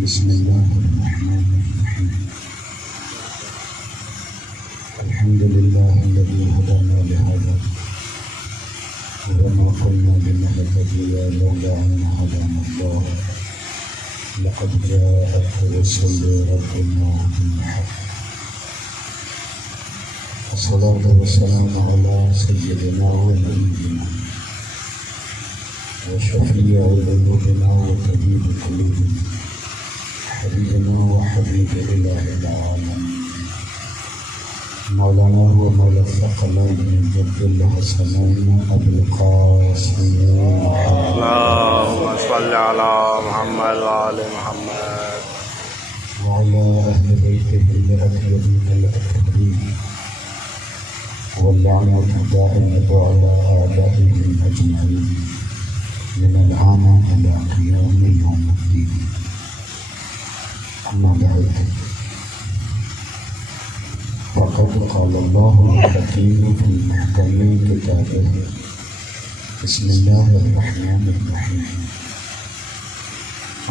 बिस्मिल्लाहिर्रहमानिर्रहीम। अल्हम्दुलिल्लाहिल्लज़ी हदाना लिहाज़ा वमा कुन्ना लिनहतदिया लौला अन हदानल्लाह लक़द जाअत रुसुलु रब्बिना बिल-हक़्क़। अस्सलातु वस्सलामु अला सय्यिदिना व नबिय्यिना व शफ़ी'i ज़ुनूबिना व तबीबि क़ुलूबिना हबीबिना व हबीबि इलाहिल आलमीन मौलाना व मौला सक़लैन जद्दुल हसनैन अबुल क़ासिम अल्लाहुम्मा सल्लि अला मुहम्मद व आलि मुहम्मद व अला अहलि बैतिहिल अतय्यबीनिल अताहिरीन वल्लअनतु दाइमतु अला अअदाइहिम अजमईन मिनल आना इला क़ियामि यौमिद्दीन। अम्मा बअद फ़क़द क़ाल अल्लाहुल हकीम फ़ी मुहकमि किताबिही बिस्मिल्लाहिर्रहमानिर्रहीम।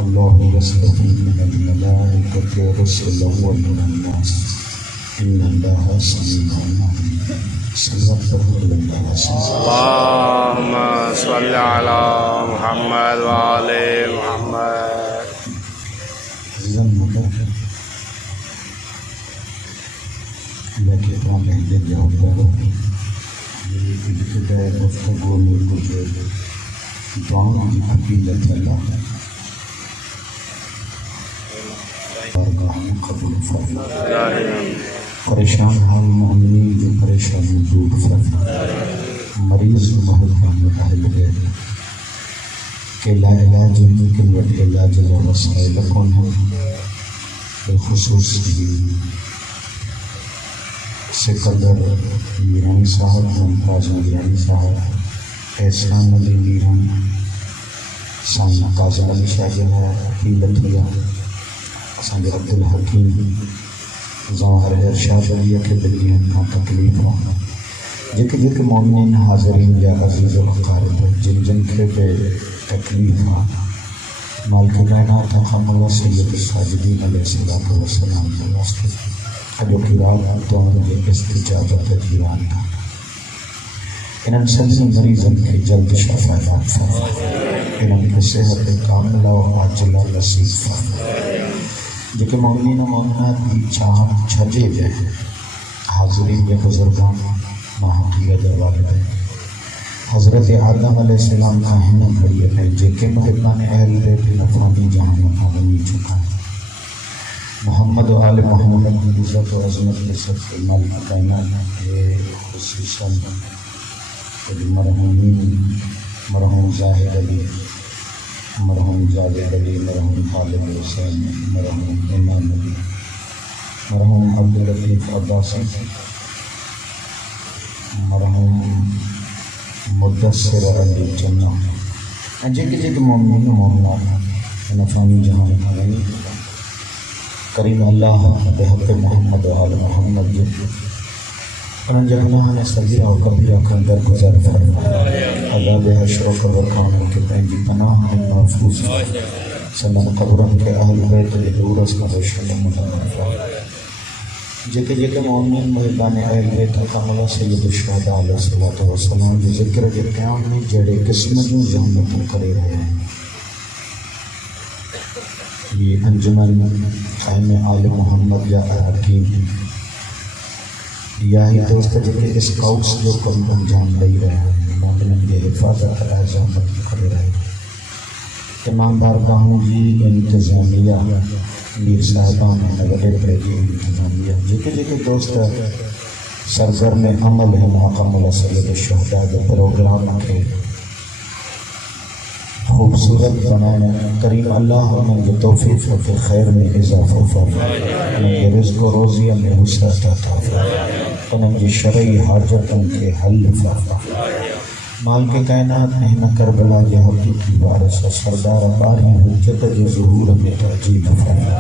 अल्लाहु यस्तफ़ी मिनल मलाइकति रुसुलन व मिनन नास इन्नल्लाहा समीउन अलीम। सल्लल्लाहु अलैहि वसल्लम। अल्लाहुम्मा सल्लि अला मुहम्मद व आलि मुहम्मद। लेकिन पहले जवाब दो इब्तिदा गुफ्तगू में कुछ दुआओं की फजीलत अल्लाह बारगाह में कबूल फरमा। परेशान हाल मोमिनीन जो परेशानी दूर फरमा। मरीज महबूबान अहल बैत के ला इलाज मुमकिन व इलाज व वसाइल कौन है बिखुसूस सिकंदर मीरानी साहब, मुमताज़ मीरानी साहब, एहसान अली मीरानी, साईं काज़िम अली शाह है, हीलतिया असांजे अब्दुल हकीम ज़वाहर इरशाद अली के दिलियन का तकलीफ़ जेके जेके मोमिनीन हाज़रीन या अज़ीज़ व अक़ारिब जिन जिन खे बि तकलीफ़ मालिक कायनात ख़ामला सय्यद साजिदीन अलैहिस्सलातु वस्सलाम के वास्ते अॼु की रात दुआउनि जी इस्तिजाबत जी रात आहे। इन्हनि सभिनी मरीज़नि खे जल्द शफ़ा अता फरमा। इन्हनि खे सेहत कामिला व आजिला नसीब फरमा। जेके मोमिनीन मोमिनात जी चाह छॾे विया हाज़रीन जे बुज़ुर्गान महातीर जा वालिदैन हज़रत आदम अलैहिस्सलाम खां हिन घड़ीअ ताईं जेके मुहिबान अहल बैत नफ़ानी जहान खां वञी चुका आहिनि मोहम्मद आल मोहम्मद की इज़्ज़त व अज़मत के सदक़े मालिक कायनात के खुसूसन मरहूम ज़ाहिद अली, मरहूम जावेद अली, मरहूम खालिद हुसैन, मरहूम इमाम अली, मरहूम अब्दुल लतीफ़ अब्बासी, मरहूम मुदस्सिर अली जन्ना ऐं जेके जेके मोमिनीन मोमिनात हिन फ़ानी जहान खां वञी करीम अल्लाह बेहक़ मोहम्मद आल मोहम्मद जो उन्हनि जे गुनाहनि सग़ीरा व कबीरा खां दरगुज़र फरमा। अज़ाब हश्र व क़यामत खे पंहिंजी पनाह में महफ़ूज़ फरमा। संदनि क़ब्रनि खे अहल बैत जे नूर सां रोशन फरमा। जेके जेके मोमिनीन मुहिबान अहल बैत कामिला सय्यद शुहदा अलैहिस्सलातु वस्सलाम जे ज़िक्र जे क़याम में जहिड़े क़िस्म जूं ज़हमतूं करे रहिया आहिनि ये अंजुमन क़ाइम आल मोहम्मद जा अरकान या ही दोस्त जेके स्काउट्स जो कम अंजाम ॾेई रहिया आहिनि मोमिननि जी हिफ़ाज़त लाइ ज़हमत करे रहिया आहिनि। तमामु बारगाहों जी इंतिज़ामिया मीर साहिबान हिन वॾे बड़े जी इंतिज़ामिया जेके जेके दोस्त सरगर्म अमल हिन अक़मल सय्यद शुहदा जे प्रोग्राम खे खूबसूरत बनाए करीम अल्लाह उन्हनि जे तौफ़ीक़ खे ख़ैर में इज़ाफ़ो फरमा। उन्हनि जे रिज़्क़ व रोज़ीअ में वुसअत अता फरमा। उन्हनि जी शरई हाजतुनि खे हल फरमा। मालिक कायनात हिन करबला जे हक़ीक़ी वारिस सरदार ॿारहीं हुज्जत जे ज़ुहूर में तरजीब फरमा।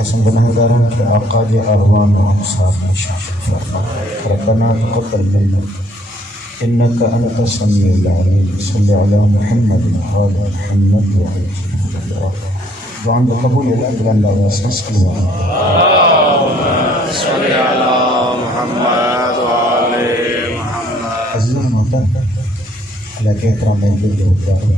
असां गुनाहगारनि खे आका जे अरवान व अंसार में शामिल फरमा। रब्बना तक़ब्बल मिन्ना इन्नका अंता समीउल अलीम। सल्लल्लाहु अलैहि मुहम्मद व आलि मुहम्मद व दुआन जो कबूल है बुलंद आवाज़ से सल्ली अला मुहम्मद व आले मुहम्मद। अज़ीज़ मोहतरम अलैहि एहतराम महफिल जो होता है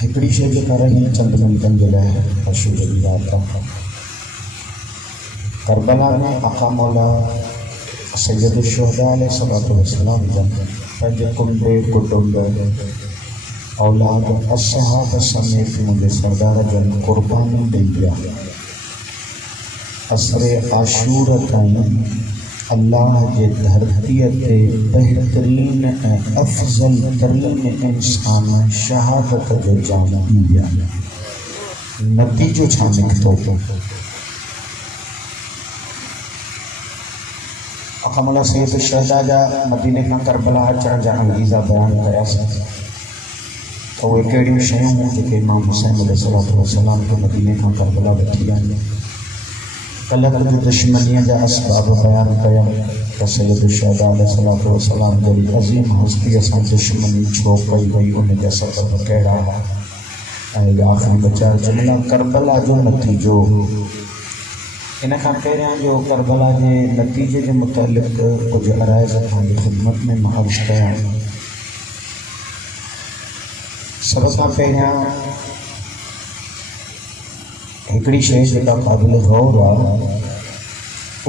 हिकड़ी शइ जो कर रही चंद मिनटनि जे लाइ अशू जी रात करबला में आका मौला सैयद शुहदा अलैहिस्सलातु वस्सलाम जन पंहिंजे कुंबे कुटुंब औलाद असहाब समेत मुंहिंजे सरदार जन क़ुर्बानी ॾेई विया। असरे आशूर ताईं अल्लाह जे धरतीअ ते बहितरीन ऐं अफ़ज़ल तरीन इंसान शहादत जो जाम ॾी विया। नतीजो छा निकितो? आका मौला सैयद शुहदा जा मदीने खां करबला अचण जा अंगीज़ा बयान कयासीं तो उहे कहिड़ियूं शयूं हुयूं जेके इमाम हुसैन अलैहिस्सलातु वस्सलाम खे मदीने खां करबला वठी आहिनि। कल्ह जो दुश्मनीअ जा असबाब बयान कया त सैयद शुहदा अलैहिस्सलातु वस्सलाम जहिड़ी अज़ीम हस्तीअ सां दुश्मनी छो कई वई, उन जा सबब कहिड़ा हुआ ऐं आख़िरी बचा जुमिला करबला जो नतीजो। इन खां पहिरियां जो करबला जे नतीजे जे मुतालिक़ कुझु अराइज़ तव्हांजी ख़िदमत में मां अर्ज़ कया। सब खां पहिरियां हिकिड़ी शइ जेका क़ाबिल गौर आहे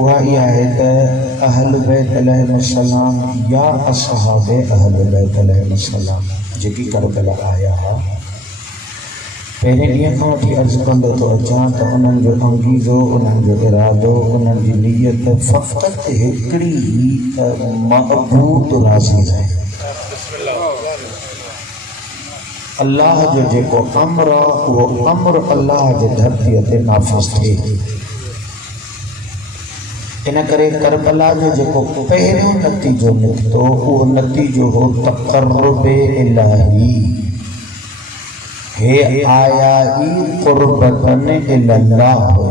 उहा इहा आहे त अहल बैत अलैहिस्सलाम या असहाबे अहल बैत अलैहिस्सलाम जेकी करबला आया हुआ पहिरें ॾींहं खां वठी अर्ज़ु कंदो थो अचां त उन्हनि जो अंगीज़ो, उन्हनि जो इरादो, उन्हनि जी नीयत फ़क़ति हिकिड़ी ई त महबूद राज़ी रहे। अल्लाह जो जेको अमर आहे उहो अमर अल्लाह जे धरतीअ ते नाफ़िज़ थिए। इन करे करबला जो जेको पहिरियों नतीजो निकितो उहो नतीजो हो तक़र्रुबे इलाही। हे आया ई क़ुर्बतन इलल्लाह हो।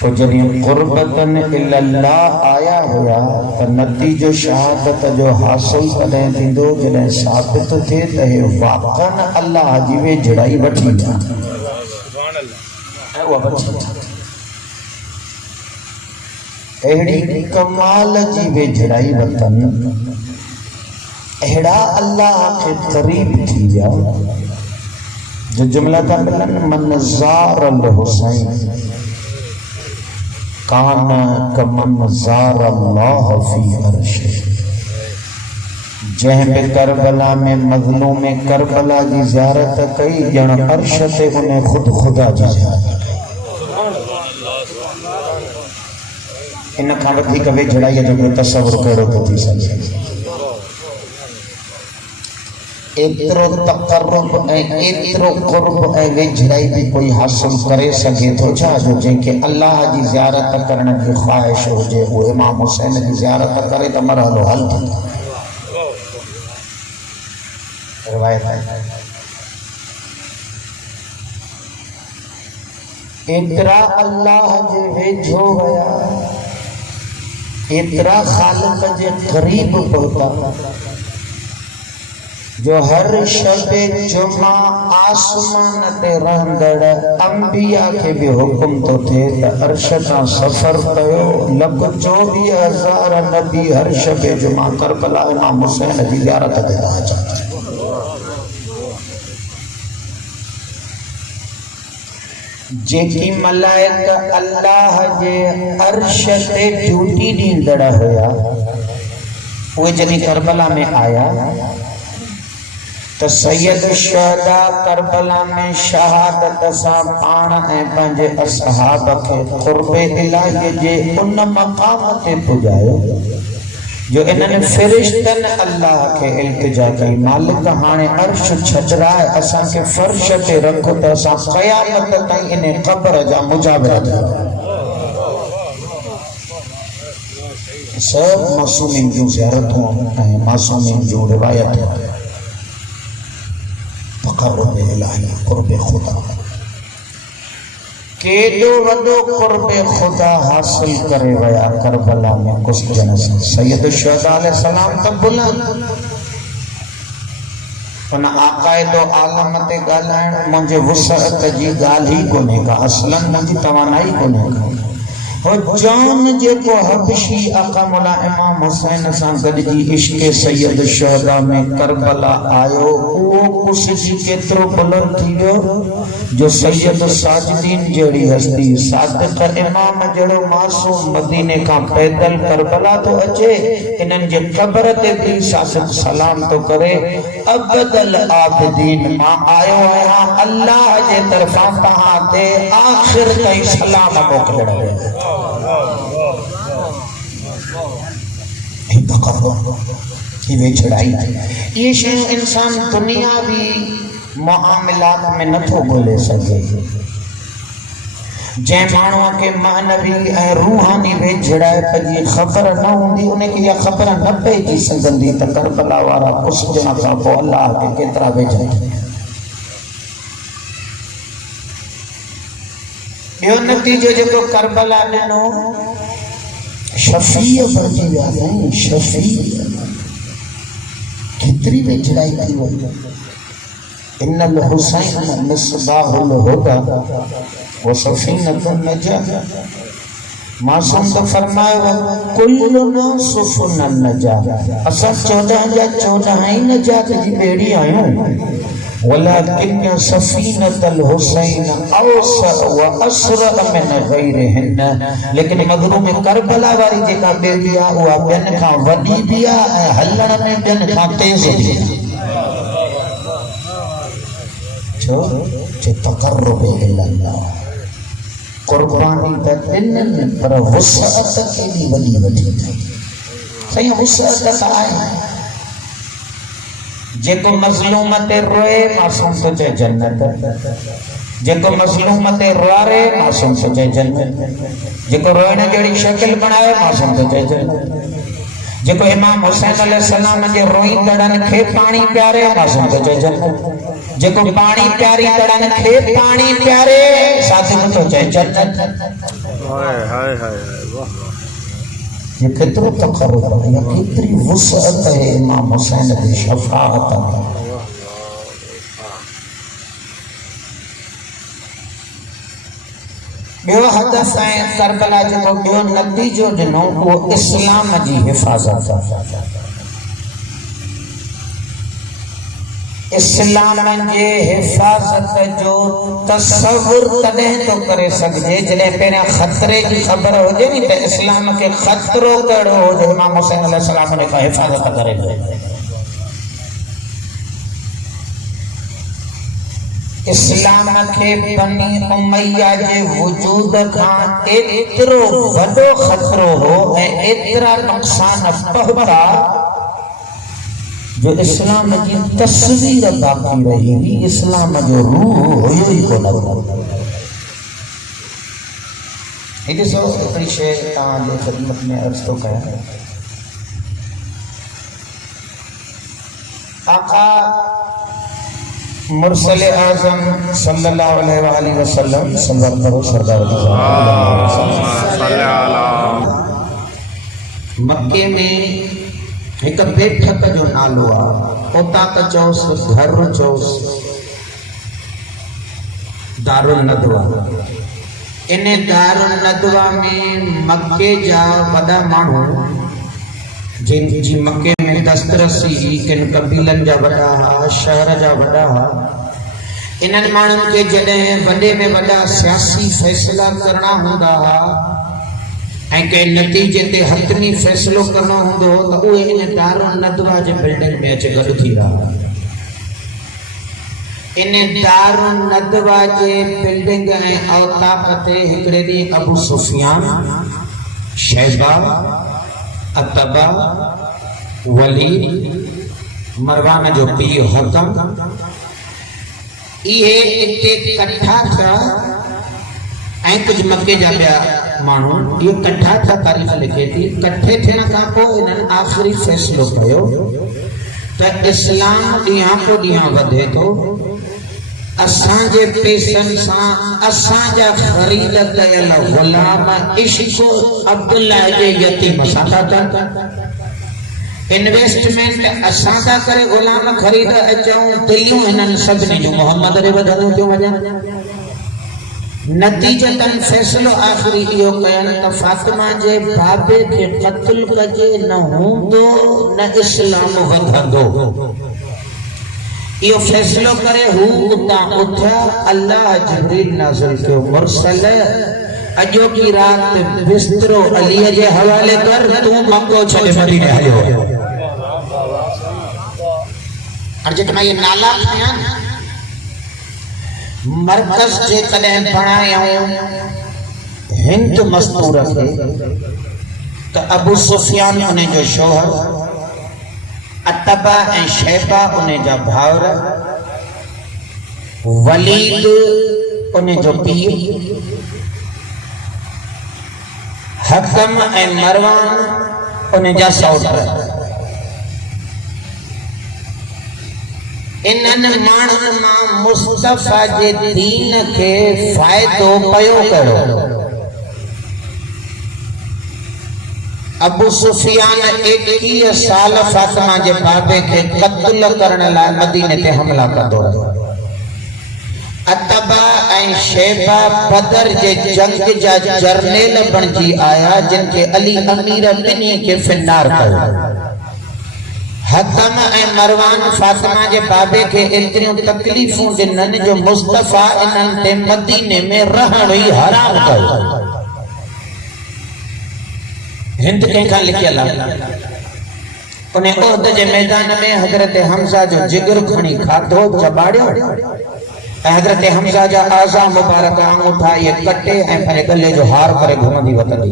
तो जॾहिं क़ुर्बतन इलल्लाह आया हुआ त नतीजो शहादत जो हासिल तॾहिं थींदो जॾहिं साबित थिए त हे वाक़अन अल्लाह जी वेझड़ाई वठी विया। अहिड़ी कमाल जी वेझड़ाई वतन, अहिड़ा अल्लाह के क़रीब थी विया जो जुमला था मिलनि मन ज़ार अल हुसैन कान कमन ज़ार अल्लाह फी अर्शे। जंहिं बि करबला में मज़लूम करबला जी ज़ियारत कई ॼण अर्श ते उन ख़ुद खुदा जी ज़ियारत। इन खां वधीक वेझड़ाईअ जो तसवुर कहिड़ो थो थी सघे। एतिरो तक़र्रुब ऐं एतिरो क़ुर्ब ऐं वेझड़ाई भी कोई हासिल करे सघे थो छा जो जंहिंखे अल्लाह जी ज़ियारत करण जी ख़्वाहिश हुजे उहो इमाम हुसैन जी ज़ियारत करे त मरहलो हल थींदो। रिवायत आहे एतिरा अल्लाह जे वेझो विया, एतिरा ख़ालिक़ जे क़रीब पहुता जो हर शबे जुमा आसमान ते रहंदड़ अंबिया के भी हुक्म तो थे त अर्श तां सफ़र कयो। लख 24,000 नबी हर शबे जुमा करबला इमाम हुसैन जी ज़ियारत ते था अचनि। जेकी मलाइक अल्लाह जे अर्श ते ड्यूटी ॾींदड़ हुया उहे जॾहिं करबला में आया तो सैयद शुहदा करबला में शहादत सां पाण ऐं पंहिंजे असहाब खे क़ुर्बे इलाही जे उन मक़ाम ते पुॼायो जो इन्हनि फ़रिश्तनि अल्लाह खे इल्तिजा कई, मालिक हाणे अर्श छॾराए असांखे फ़र्श ते रख त असां क़यामत ताईं इन क़ब्र जा मुजाबिर थियूं। सब मासूमिन जूं ज़ियारतूं ऐं मासूमिन जूं रिवायतूं तक़र्रुब इलाही क़ुर्ब खुदा केॾो वॾो क़ुर्ब खुदा हासिल करे विया करबला में कुछ ॼण सैयद शुहदा अलैहिस्सलाम त बुलंद उन आकाए दो आलम ते ॻाल्हाइण मुंहिंजे वुसअत जी ॻाल्हि ई कोन्हे का, असलन मुंहिंजी तवानाई कोन्हे का। हो जान जेको हबशी आका मौला इमाम हुसैन सां गॾिजी इश्क सैयद शहदा में करबला आयो, उहो कुशजी केतिरो बुलंद थी वियो जो सैयद साजिदीन जहिड़ी हस्ती सादिक इमाम जहिड़ो मासूम मदीने खां पैदल करबला तो अचे, इन्हनि जे क़ब्र ते भी सादिक सलाम तो करे, अबदल आबिदीन मां आयो आहियां अल्लाह जे तरफ़ां तहां ते आखिर ताईं सलाम मोकिलण वियो। ये चढ़ाई ये शय इंसान दुनियावी मामलात में नथो बोले सके। जै माण्हूअ खे मानवी ऐं रूहानी वेझड़ाए पंहिंजी ख़बर न हूंदी, उनखे इहा ख़बर न पइजी सघंदी त करबला वारा कुछ ॼणा खां पोइ अल्लाह खे केतिरा वेझनि। ॿियो नतीजो जेको करबला ॾिनो, शफ़ीअ बणिजी विया आहिनि। शफ़ीअ केतिरी वेझड़ाई थी वई। इन्नल हुसैन मिसबाहुल हुदा व सफ़ीनतुन नजा। मासूम तो फरमायो कुल्लुना सुफ़ुनन नजा, असां 14 जा 14 ही नजात जी बेड़ी आहियूं। वलाकिन सफ़ीनतल हुसैन औसा व असरा मिन गैरिहिन, लेकिन मगरूम करबला वारी जेका बेड़ी आहे उहा ॿियनि खां वॾी बि आहे ऐं हलण में ॿियनि खां तेज़ बि आहे। छो जे तक़र्रुब इल्लल्लाह, कुर्बानी त ॾिननि पर वुसअत केॾी वॾी वठी अथई। साईं वुसअत त आहे। जेको मज़लूम ते रोए मासूम तो चए जन्नत, जेको मज़लूम ते रुआरे मासूम तो चए जन्नत, जेको रोइण जहिड़ी शक्ल बनाए मासूम तो चए जन्नत, जेको इमाम हुसैन अलैहिस्सलाम जे रोईंदड़नि खे पानी प्यारे मासूम तो चए जन्नत, जेको पानी प्यारींदड़नि खे पानी प्यारे सादिक तो चए जन्नत। हाय हाय हाय वाह। ये कितरो तक़र्रुब है, ये कितरी वुसअत है इमाम हुसैन की शफाअत में। ॿियो हदफ है करबला जो ॿियो नतीजो ॾिनो वो इस्लाम जी हिफ़ाज़त। इस्लाम जे हिफ़ाज़त जो तसव्वुर तॾहिं तो करे सघिजे जॾहिं पहिरियां ख़तरे जी ख़बर हुजे नी त इस्लाम खे ख़तरो कहिड़ो हुजे। इमाम हुसैन अलैहिस्सलाम उन खां हिफ़ाज़त करे पियो। इस्लाम खे बनी उमैया जे वजूद खां एतिरो वॾो ख़तरो हो ऐं एतिरा नुक़सान पहुता जो इस्लाम की तस्वीर बाकी रही हुई, इस्लाम जो रूह हुयो ही कोन। ॾिसो हिकिड़ी शइ तव्हांजे ख़िदमत में अर्ज़ थो कयां। आका मुरसल आज़म सल्लल्लाहु अलैहि वसल्लम सल्लल्लाहु करो सरदार मक्के में एक बैठक जो नालो आहे, उतां त चओसि घर चओसि दारुल नदवा। इन दारुल नदवा में मक्के जा वॾा माण्हू जिनजी मक्के में दस्तरसी किन कबीलनि जा वॾा हा, शहर जा वॾा हा, इन्हनि माण्हुनि खे जॾहिं वॾे में वॾा सियासी फ़ैसिला करणा हूंदा हा ऐं कंहिं नतीजे ते हतमी फ़ैसिलो करणो हूंदो हो त उहे इन दारुल नदवा जे बिल्डिंग में अची गॾु थी रहा। इन दारुल नदवा जे बिल्डिंग ऐं औताक ते हिकिड़े ॾींहुं अबू सुफियान, शैबा, अतबा, वलीद, मरवान जो पीउ हकम, इहे इते इकट्ठा थिया ऐं कुझु मक्के जा ॿिया माण्हू इहे इकट्ठा थिया। तारीख़ लिखे थी इकट्ठे थियण खां पोइ इन्हनि आख़िरी फ़ैसिलो कयो त इस्लाम ॾींहं को ॾींहं वधे थो, असांजे पैसनि सां असांजा ख़रीद कयल ग़ुलाम इश्क़ अब्दुल्लाह जे यतीम सां था कनि। इन्वेस्टमेंट असां था करे गुलाम ख़रीद अचूं दिलियूं हिननि सभिनी जूं मोहम्मद ॾे वधंदियूं थियूं वञनि। नतीजतन फैसलो आख़िरी इहो कयनि त फातिमा जे बाबे खे क़त्ल कजे न हूंदो न इस्लाम वधंदो। इहो फैसलो करे हू उतां उथिया। अल्लाह जिब्रील नाज़िल कयो, मुरसल अॼो की रात बिस्तरो अलीअ जे हवाले कर, तूं मक्को छॾे मदीने हलियो। और जेकॾहिं ये नाला खयां मरकज जे कॾहिं बणायऊं हिंद मस्तूर खे त अबू सुफियान उन जो शोहर, अतबा ऐं शैबा उन जा भाउर, वलीद उन जो पीउ, हकम ऐं मरवान उन जा सौट। इन्हनि माण्हुनि मां मुस्तफा जे दीन खे फ़ाइदो पियो कयो। अबू सुफियान 21 साल फातिमा जे बाबे खे क़त्ल करण लाइ मदीने ते हमला कंदो रहियो। अतबा ऐं शैबा बदर जे जंग जा जर्नल बणिजी आया, जिन खे अली अमीर ॿिन्ही खे फिनार कयो। हकम ऐं मरवान फातिमा जे बाबे खे एतिरियूं तकलीफ़ूं ॾिननि जो मुस्तफा इन्हनि ते मदीने में रहण ई हराम कयो। हिंद कंहिंखां लिखियल आहे, उन उहद जे मैदान में हज़रत हमज़ा जो जिगर खणी खाधो चबाड़ियो ऐं हज़रत हमज़ा जा आज़ा मुबारक अंगूठा ये कटे ऐं पंहिंजे गले जो हार करे घुमंदी वतंदी।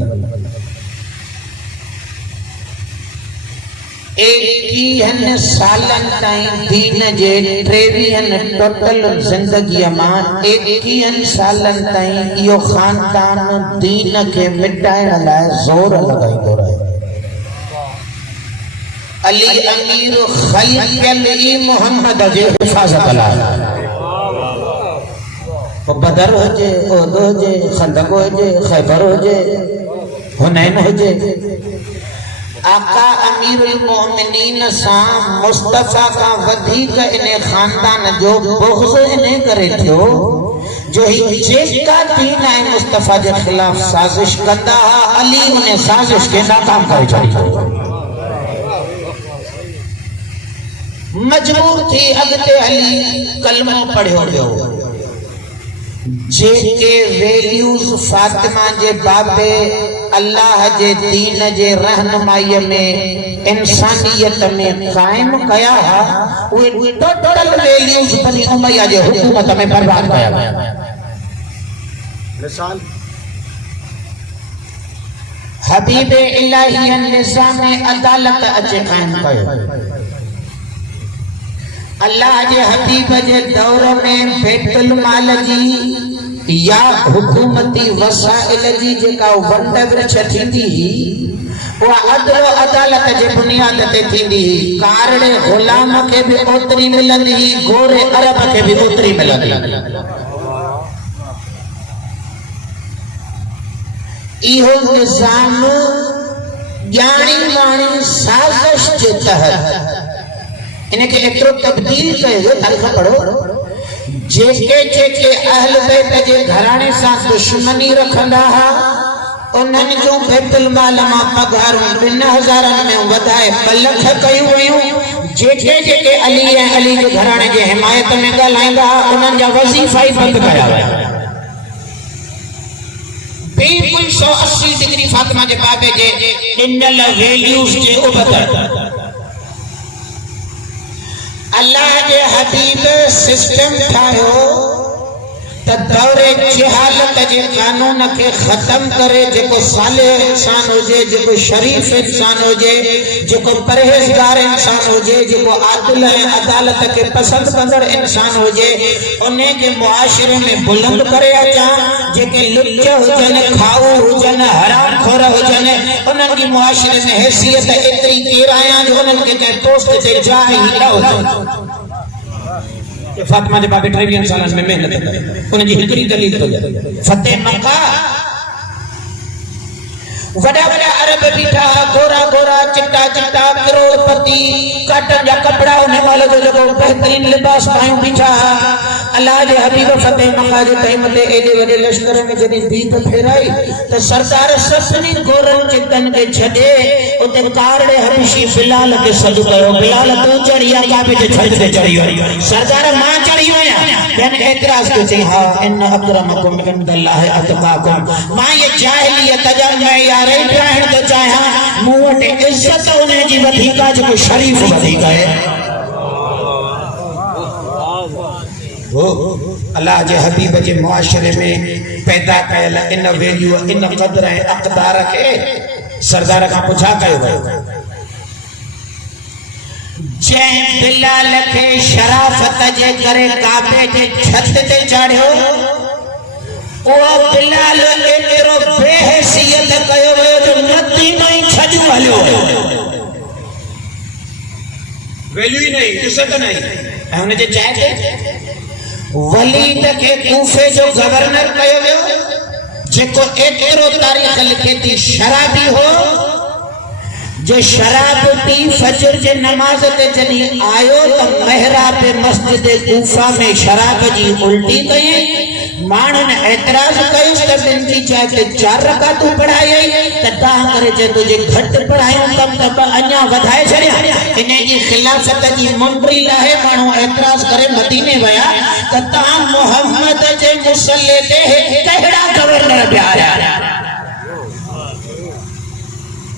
21 सालन ताईं दीन जे 23 टोटल जिंदगीअ मां 21 सालन ताईं इहो खानदान दीन खे मिटाइण लाइ ज़ोर लॻाईंदो रहियो। अली अमीर ख़लील ई मोहम्मद जे हिफ़ाज़त लाइ, बदर हुजे, उहद हुजे, खंदक हुजे, खैबर हुजे, हुनैन हुजे, आका अमीरुल मोमिनीन सां मुस्तफा का वधीक इन खानदान जो बुग़्ज़ इन करे थियो जो ही जेका दीन ऐं मुस्तफा जे खिलाफ साज़िश कंदा, अली उन साज़िश के नाकाम करे छॾी। मजबूर थी अॻिते हली कलमो पढ़ियो वियो। जेके वैल्यूज़ फातिमा जे बाबे अल्लाह जे दीन जे रहनुमाई में इंसानियत में कायम कया हा, उहे टोटल वैल्यूज़ बनी उमैया जे हुकूमत में बर्बाद कया विया। मिसाल हबीब इलाही निज़ाम अदालत अचे कायम कयो। अल्लाह जे हबीब जे दौर में बैतुल माल जी या हुकूमती वसाइल जी जेका वंड विरछ थींदी ही, उहा अदल अदालत जे बुनियाद ते थींदी ही। कारड़े गुलाम खे भी ओतरी मिलंदी, गोरे अरब खे भी ओतरी मिलंदी। इहो निज़ाम ॼाणी वाणी साज़िश जे तहत इनके एतिरो तब्दील कयो। तारीख़ पढ़ो, जेके जेके अहल बैत जे घराणे सां दुश्मनी रखंदा हा, उन्हनि जो बैतुल माल मां पगारूं 2000 में वधाए 2 लाख कयूं वयूं। जेके जेके अली ऐं अली जे घराणे जे हिमायत में ॻाल्हाईंदा हा, उन्हनि जा वज़ीफ़ा ई बंदि कया विया। बिल्कुल 180 डिग्री फातिमा जे बाबे जे ॾिनल वैल्यूज़ जे उबत अल्लाह के हबीब सिस्टम ठायो त दौरे जहालत जे कानून के खत्म करे। जेको सालेह इंसान हुजे, जेको शरीफ इंसान हुजे, जेको परहेज़गार इंसान हुजे, जेको आदिल ऐं अदालत के पसंद कंदड़ इंसान हुजे, उन्हें के मुआशरे में बुलंद करे अचा। जेके लुच हुजन, खाऊ हुजन, हराम खोर हुजन, उन्हनि की मुआशरे में हैसियत एतिरी केराया जो उन्हनि के कंहिं पोस्ट ते जाइ ही न हुजे। फातिमा जे बाबे 23 सालन में मेहनत करे, उन जी हिकड़ी दलील तो फतेह मक्का वड़ा वड़ा अरब बीठा गोरा गोरा चिट्टा चिट्टा करोड़पति कटन जा कपड़ा उन्हें वाले जो जो बेहतरीन लिबास पायूं बीठा अल्लाह जे हबीब फतेह मक्का जे टाइम ते एडे वडे लश्कर में जदी दीप फेराई तो सरदार ससनी गोरन चितन के छडे उते कारड़े हबशी बिलाल के सद कयो बिलाल तू चढ़िया काबे जे छत ते चढ़ियो सरदार मां चढ़ियो या बेन एतराज के चई हां इन अकरमकुम इंदल्लाह अतकाकुम मां ये जाहिलियत जा मैं यार रहण तो चाहा मूं वटे इज्जत उन्हें जी वधीका जो शरीफ वधीका है वो अल्लाह जे हबीब जे मुआशरे में पैदा कयल इन वैल्यू इन कदर ऐं अक़दार के सरदार का पुछा कयो वियो जै बिलाल के शराफत जे करे काबे जे छत ते चढ़ियो ओ बिलाल एतिरो बेहैसियत कयो वियो जो मदीना ही छॾ हलियो वैल्यू ही नहीं इज्जत नहीं हुन जे चाहे वलीद के कूफे जो गवर्नर कयो वियो जेको एतिरो तारीख़ लिखे थी शराबी हो जो शराब पी फजर जे नमाज ते जनी आयो तो महराब मस्जिद कूफा में शराब जी उल्टी कई मानन एतराज कयो त दिन की चाहे 4 रकातूं पढ़ाई त ता करे जे तुझे घट पढ़ायो कम त अन्या वधाए छड़िया इने जी खिलाफत जी मुंडरी लाहे मानो एतराज करे मदीने वया त ता मोहम्मद जे मुसल्ले ते केड़ा गवर्नर प्यारा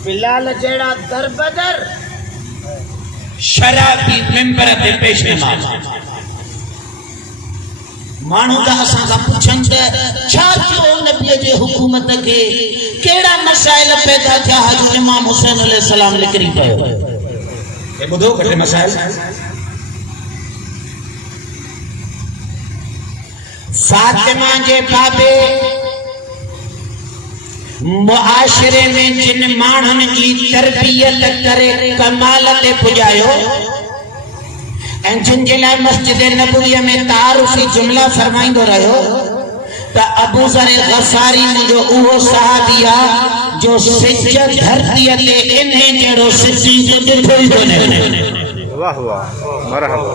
बिलाल जेड़ा दरबदर शराबी मेंबर ते पेश नमाज मानू का असा का पुछन त छा थियो नबी जे हुकूमत के केड़ा मसाइल पैदा थिया जो इमाम हुसैन अलैहि सलाम निकरी पयो ए बुधो कटे मसाइल फातिमा जे बाबे मुआशरे में जिन मानन की तरबियत करे कमाल ते पुजायो एं जिन जे लाइ मस्जिद नबवी में तारुफी जुमला फरमाइंदो रहो त अबू ज़र गफारी मुझो उहो सहाबिया जो सिज धरती ते इन्हे जेरो सिद्दीक ॾिठो ई कोन्हे वाह वाह मरहबा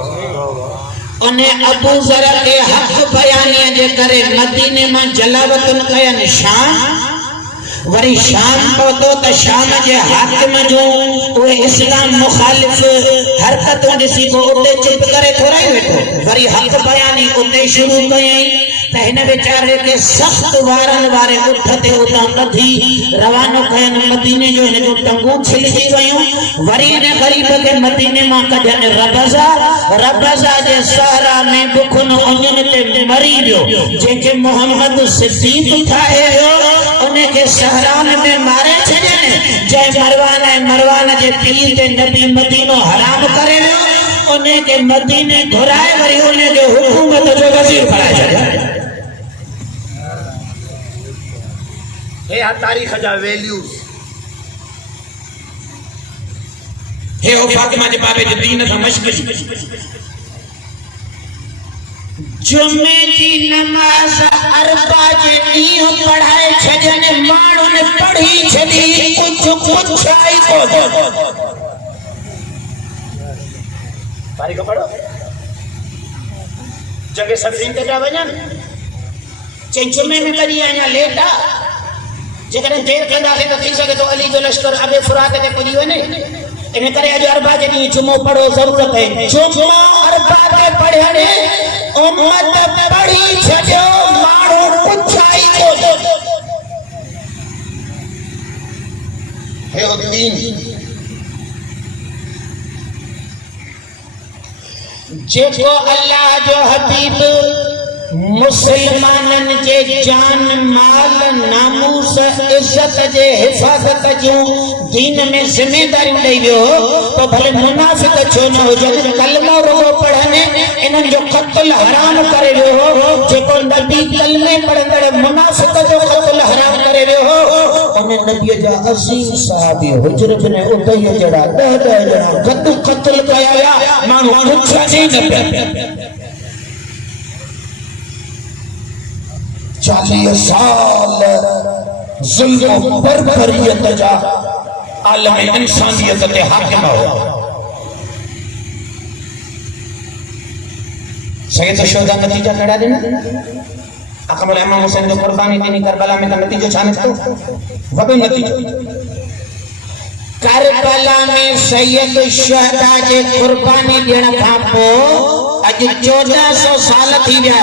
उन्हें अबू ज़र के हक बयानी जे करे मदीने में जलावतन कयन शाम वरी शाम पहुतो त शाम जे हाकिम जो वो इस्लाम मुखालिफ हरकतों ॾिसी को उते चुप करे थोरा ही वेठो वरी हक बयानी उते शुरू कयई त हिन बेचारे के सख्त वारन वारे उठ ते उतां कढी रवानो कयन मदीने जो हिन जो टंगू छिलजी वयूं वरी हिन गरीब के मदीने मां कढन रबज़ा जे सहरा में बुखन उन्हनि ते मरी वियो जेके मोहम्मद सिद्दीक ठाहे वियो उन्हें के सहरान में मारे छने जय मरवान जे पीर ते नबी मदीनो हराम करे वियो उन्हें के मदीने घुराए वरी उन्हें के हुकूमत जो वजीर बनाए छड़िया हे आ तारीख जा वैल्यूज हे ओ फातिमा जे बाबे जे दीन सा मशक जुमे की नमाज अरबा जे ईयो पढ़ाए छजने माणू ने पढ़ी छदी कुछ आई को तारीख पढ़ो जगह सफीन ते जा वजन चे जुमे में करी आया लेटा जेकर देर कंदा से तो थी सके तो अली जो लश्कर अबे फुरात के पुजी वने इन करे अज अरबा जे दी जुमो पढ़ो जरूरत है जुमा अरबा के पढ़ने उम्मत पढ़ी छजो माणू पुछाई को हे दीन जेको अल्लाह जो हबीब मुसलमानन जे जान माल नामूस इज्जत जे हिफाजत जो दीन में जिम्मेदारी दई वियो तो भले मुनाफिक छो न हो जब कलमा रोगो पढ़ने इनन जो कत्ल हराम करे वियो जेको नबी कलमे पढ़ंदड़ मुनाफिक जो कत्ल हराम करे वियो उन नबी जा अजीम सहाबी हुजरत ने उदय जड़ा 10 जणा कत्ल कया मानो कुछ नहीं न 40 साल ज़ुल्म बर्बरियत जा आलम इंसानियत ते हाकिम हुआ। सही तो शोधा नतीजा कड़ा देना अकमल इमाम हुसैन जो कुर्बानी दी करबला में नतीजो छा निकतो वबे नतीजो करबला में सैयद शुहदा जे कुर्बानी देण खां पोइ अज 1400 साल थी विया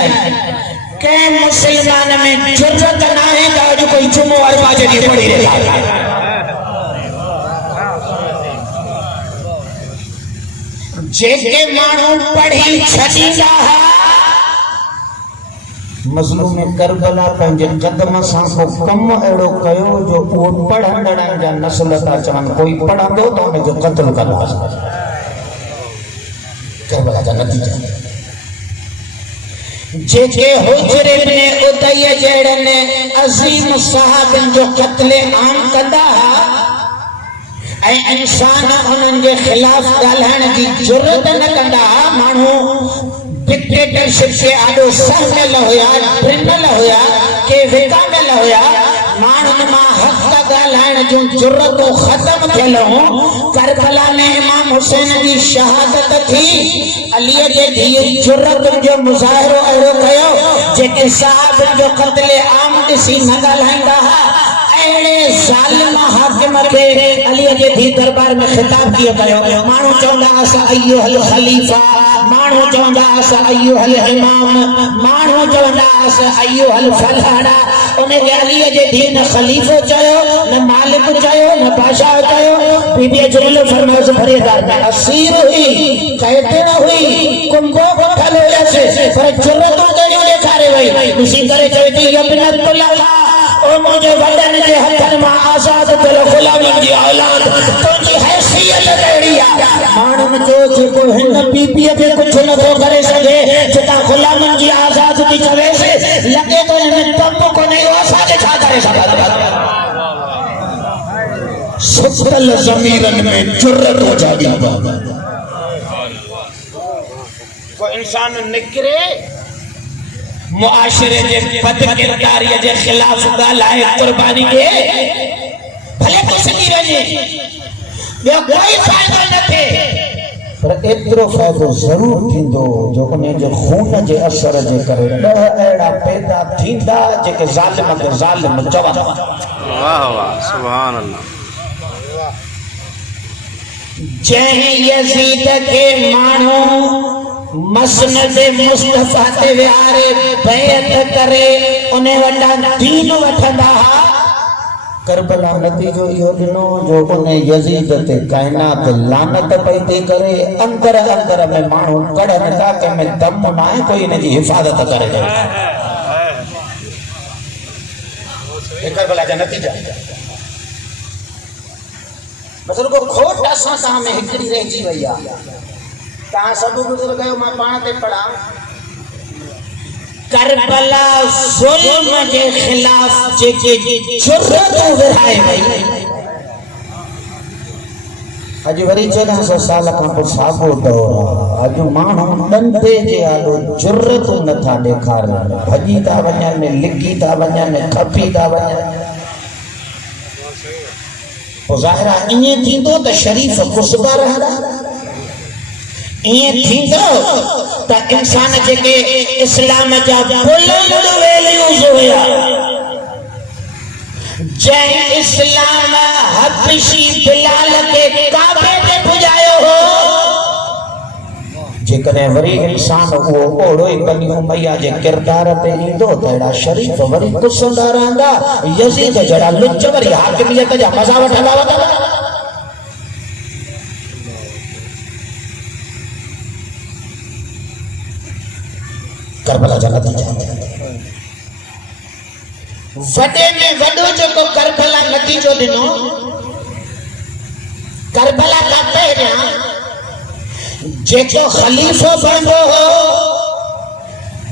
के मुसलमान में जुर्रत ना है का जो कोई जुमो अरबा जे पड़ी रहा जेके मानू पढ़ी छडींदा मजलूम करबला पंहिंजे कदम सां को कम अहिड़ो कयो जो उहो पढ़ंदड़नि जा नस्ल था चवनि कोई पढ़ंदो त हुनजो क़त्ल कंदासीं। करबला जा नतीजा जेके हुजरे इब्न उदय जहिड़नि अज़ीम सहाबनि जो क़त्ल आम कंदा ऐं इंसान उन्हनि जे ख़िलाफ़ ॻाल्हाइण जी ज़रूरत न कंदा माण्हू डिक्टेटरशिप से आडो सहमल होया प्रिमल होया के विकामल होया माण्हुनि मां हक़ ॻाल्हाइण जूं ज़रूरतूं ख़त्म थियल हुयूं। करबला में इमाम हुसैन जी शहादत थी अलीअ जे धीअ ज़रूरतुनि जो मुज़ाहिरो अहिड़ो कयो जेके साहब जो क़त्ल आम ॾिसी न ॻाल्हाईंदा हुआ। अहिड़े ज़ालिम हाकिम खे अलीअ जे धी दरबार में ख़िताब कियो कयो माण्हू चवंदा असां अय्युहल ख़लीफ़ा माण्हू चवंदा असां अय्युहल इमाम माण्हू चवंदा असां अय्युहल फलाड़ा उनखे अलीअ जे धी न ख़लीफ़ो चयो न मालिक चयो न बादशाह चयो बीबी अजरल फरमाइश फरीदार में असीर हुई कैद न हुई कुंभो वठल हुयसि पर जुर्रतूं कहिड़ियूं ॾेखारे वई ॾिसी करे चवे थी यब्नतुल्लाह ओ मुझे वडन जे हथन मां आजाद थियल गुलामन जी औलाद तुंहिंजी हैसियत कहिड़ी आहे माण्हुनि जो जेको हिन बीबीअ खे कुझु नथो करे सघे जितां गुलामन जी आज़ादी चवेसि लॻे थो हिन दम कोन्हे असांखे छा करे सघंदा सुतल ज़मीरनि में जुर्रत जाॻी को इंसान निकिरे मुआशरे जे बद किरदारीअ जे खिलाफ ॻाल्हाए कुर्बानी ॾे भले कुझु थी वञे ॿियो कोई फ़ाइदो न थिए पर एतिरो फ़ाइदो ज़रूरु थींदो जो उन जे खून जे असर जे करे 10 अहिड़ा पैदा थींदा जेके ज़ालिम खे ज़ालिम चवंदा। वाह वाह सुभान अल्लाह। जंहिं यज़ीद खे माण्हू मसनद मुस्तफा ते विहारे बैत करे उन वटा दीन वठंदा करबला नतीजो इहो ॾिनो जो उन यज़ीद ते काइनात लानत पई थी करे अंदर अंदर में माण्हू कढ़नि था के में दम न आहे कोई इन जी हिफ़ाज़त करे करबला जा नतीजा बस रुको खोट असां सां में हिकिड़ी रहिजी वई आहे तहां सब बुजुर्ग कयो मां पाण ते पढ़ा करबला ज़ुल्म जे खिलाफ जेके जुर्रत विराए वई अज वरी 1400 साल खां पोइ साॻियो दौर आहे। अॼु माण्हू ॾंडे जे आॾो जुर्रत नथा ॾेखारनि भॼी था वञनि लिकी था वञनि खपी था वञनि पोइ ज़ाहिर आहे ईअं थींदो त शरीफ़ कुसबा रहंदा ईअं थींदो त इंसान जेके इस्लाम जा बुलंद वैल्यूज़ हुया जंहिं इस्लाम हबशी बिलाल खे काबे ते पुॼायो हो जेकॾहिं वरी इंसान उहो ओड़ो ई बनी उमैया जे किरदार ते ईंदो त अहिड़ा शरीफ़ वरी कुसंदा रहंदा यज़ीद जहिड़ा लुच वरी हाकिमियत जा मज़ा वठंदा वठंदा करबला जा नतीजा वडे में वडो जेको करबला नतीजो ॾिनो करबला खां पहिरियां जेको ख़लीफ़ो बणंदो हो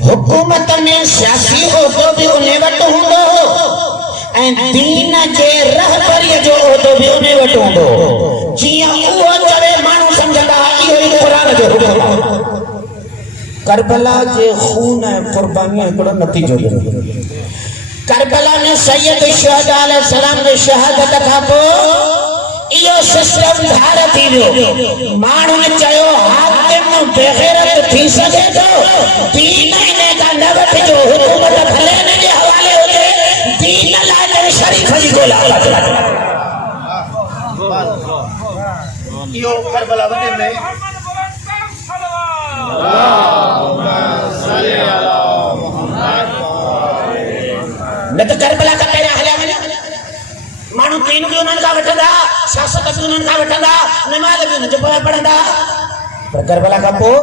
हुकूमत में सियासी उहिदो बि उन वटि हूंदो हो ऐं दीन जे रहबरीअ जो उहिदो बि उन वटि हूंदो हो जीअं उहो चवे माण्हू सम्झंदा इहो ई क़ुरान जो हुकुम आहे। करबला जे खून ऐं कुर्बानी हिकिड़ो नतीजो ॾिनो करबला में सैयद शुहदा अलैहि सलाम के शहादत का पो इयो सिस्टम धार थी वियो। माण्हू ने चयो हाकिम बेगैरत थी सके तो दीन इने का न वठिजो, हुकूमत भले ने जे हवाले हुजे, दीन लाइ ते शरीफ जी गोला। इहो करबला वॾे में न तो करबला का पहिरियां हलिया वञा माण्हू दीन भी उन्हनि खां वठंदा, सियासत भी उन्हनि खां वठंदा, नमाज़ भी उन्हनि जे पोयां पढ़ंदा। पर करबला खां पोइ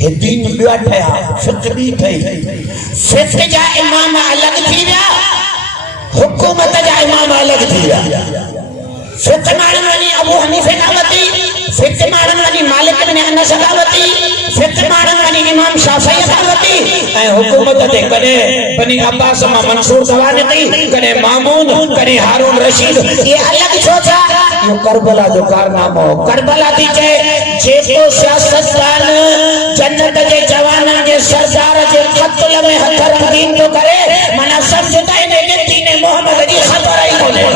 हे दीन ॿिया ठहिया, फिक़्ह बि ठही, फिक़्ह जा इमाम अलॻि थी विया, हुकूमत जा इमाम अलॻि थी विया। फिक़्ह माण्हुनि वञी अबू हनीफ़े खां वठी, फिक़्ह माण्हुनि वञी मालिक बिन अनस खां वठी, फिक़्ह माण्हुनि वञी इमाम शाफ़ी खां वठी, ऐं हुकूमत ते कॾहिं बनी अब्बास मां मंसूर दवानती, कॾहिं मामून, कॾहिं हारून रशीद। ये अलॻि छो था? इहो करबला जो कारनामो। करबला थी चए जेको सियासतदान जन्नत जे जवाननि जे सरदार जे क़त्ल में हथ रखदीन थो करे, माना सम्झदा इन खे दीन मोहम्मद जी ख़बर ई कोन्हे।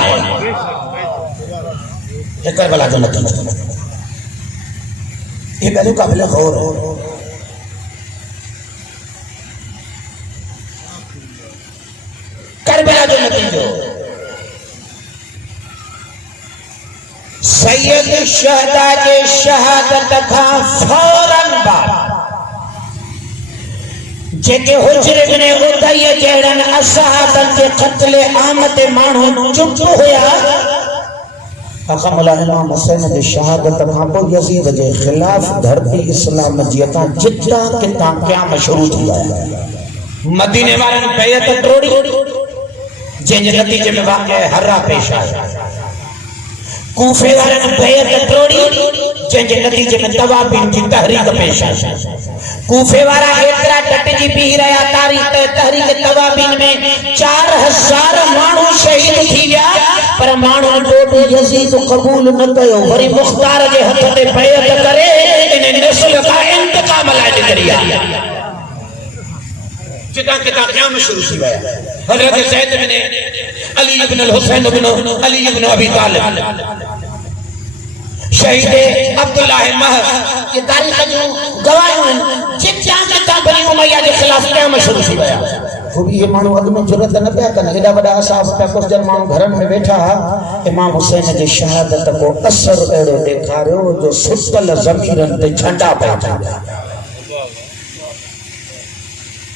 ये करबला जो नतीजो, ये ॻाल्हियूं क़ाबिल गौर है। करबला जो नतीजो सैयद शुहदा के शहादत का फौरन बाद जेके हुजरे बिन उदय जहिड़नि असहाबनि जे क़त्ल आम ते माण्हू चुप हुया, अक़मला इमाम हुसैन जी शहादत खां पोइ यज़ीद जे ख़िलाफ़ धरती इस्लाम जी तां जिता कितां क़याम शुरू थी विया। मदीने वारनि बैत टोड़ी, जंहिंजे नतीजे में वाक़िआ हर्रा पेश आया। कूफे वारनि बैत टोड़ी, जंहिंजे नतीजे में तवाबीन जी तहरीक पेश आई। कूफे वारा एतिरा डटजी बीह रहिया तारीख़ तहरीक तवाबीन में 4000 माण्हू शहीद थी विया, पर माण्हू ॾोढो यज़ीद क़बूल न कयो। वरी मुख़्तार जे हथ ते बैत करे इन नस्ल का इंतकाम लाइ निकिरी आया। जितां कितां क़याम शुरू थी विया। हज़रत ज़ैद बिन अली इब्न हुसैन बिन अली इब्न अबी तालिब, शहीद अब्दुल्लाह महज, ये तारीख़ जूं गवाहियूं आहिनि। जितां कितां बनी उमैया जे ख़िलाफ़ क़याम शुरू थी विया। ख़ूब ये माण्हू अॻु में जुरत न पिया कनि, हेॾा वॾा असाब पिया कुझु ॼण माण्हू घरनि में वेठा। इमाम हुसैन जी शहादत को असर अहिड़ो ॾेखारियो जो सुतल ज़मीरनि ते झंडा पिया थिया।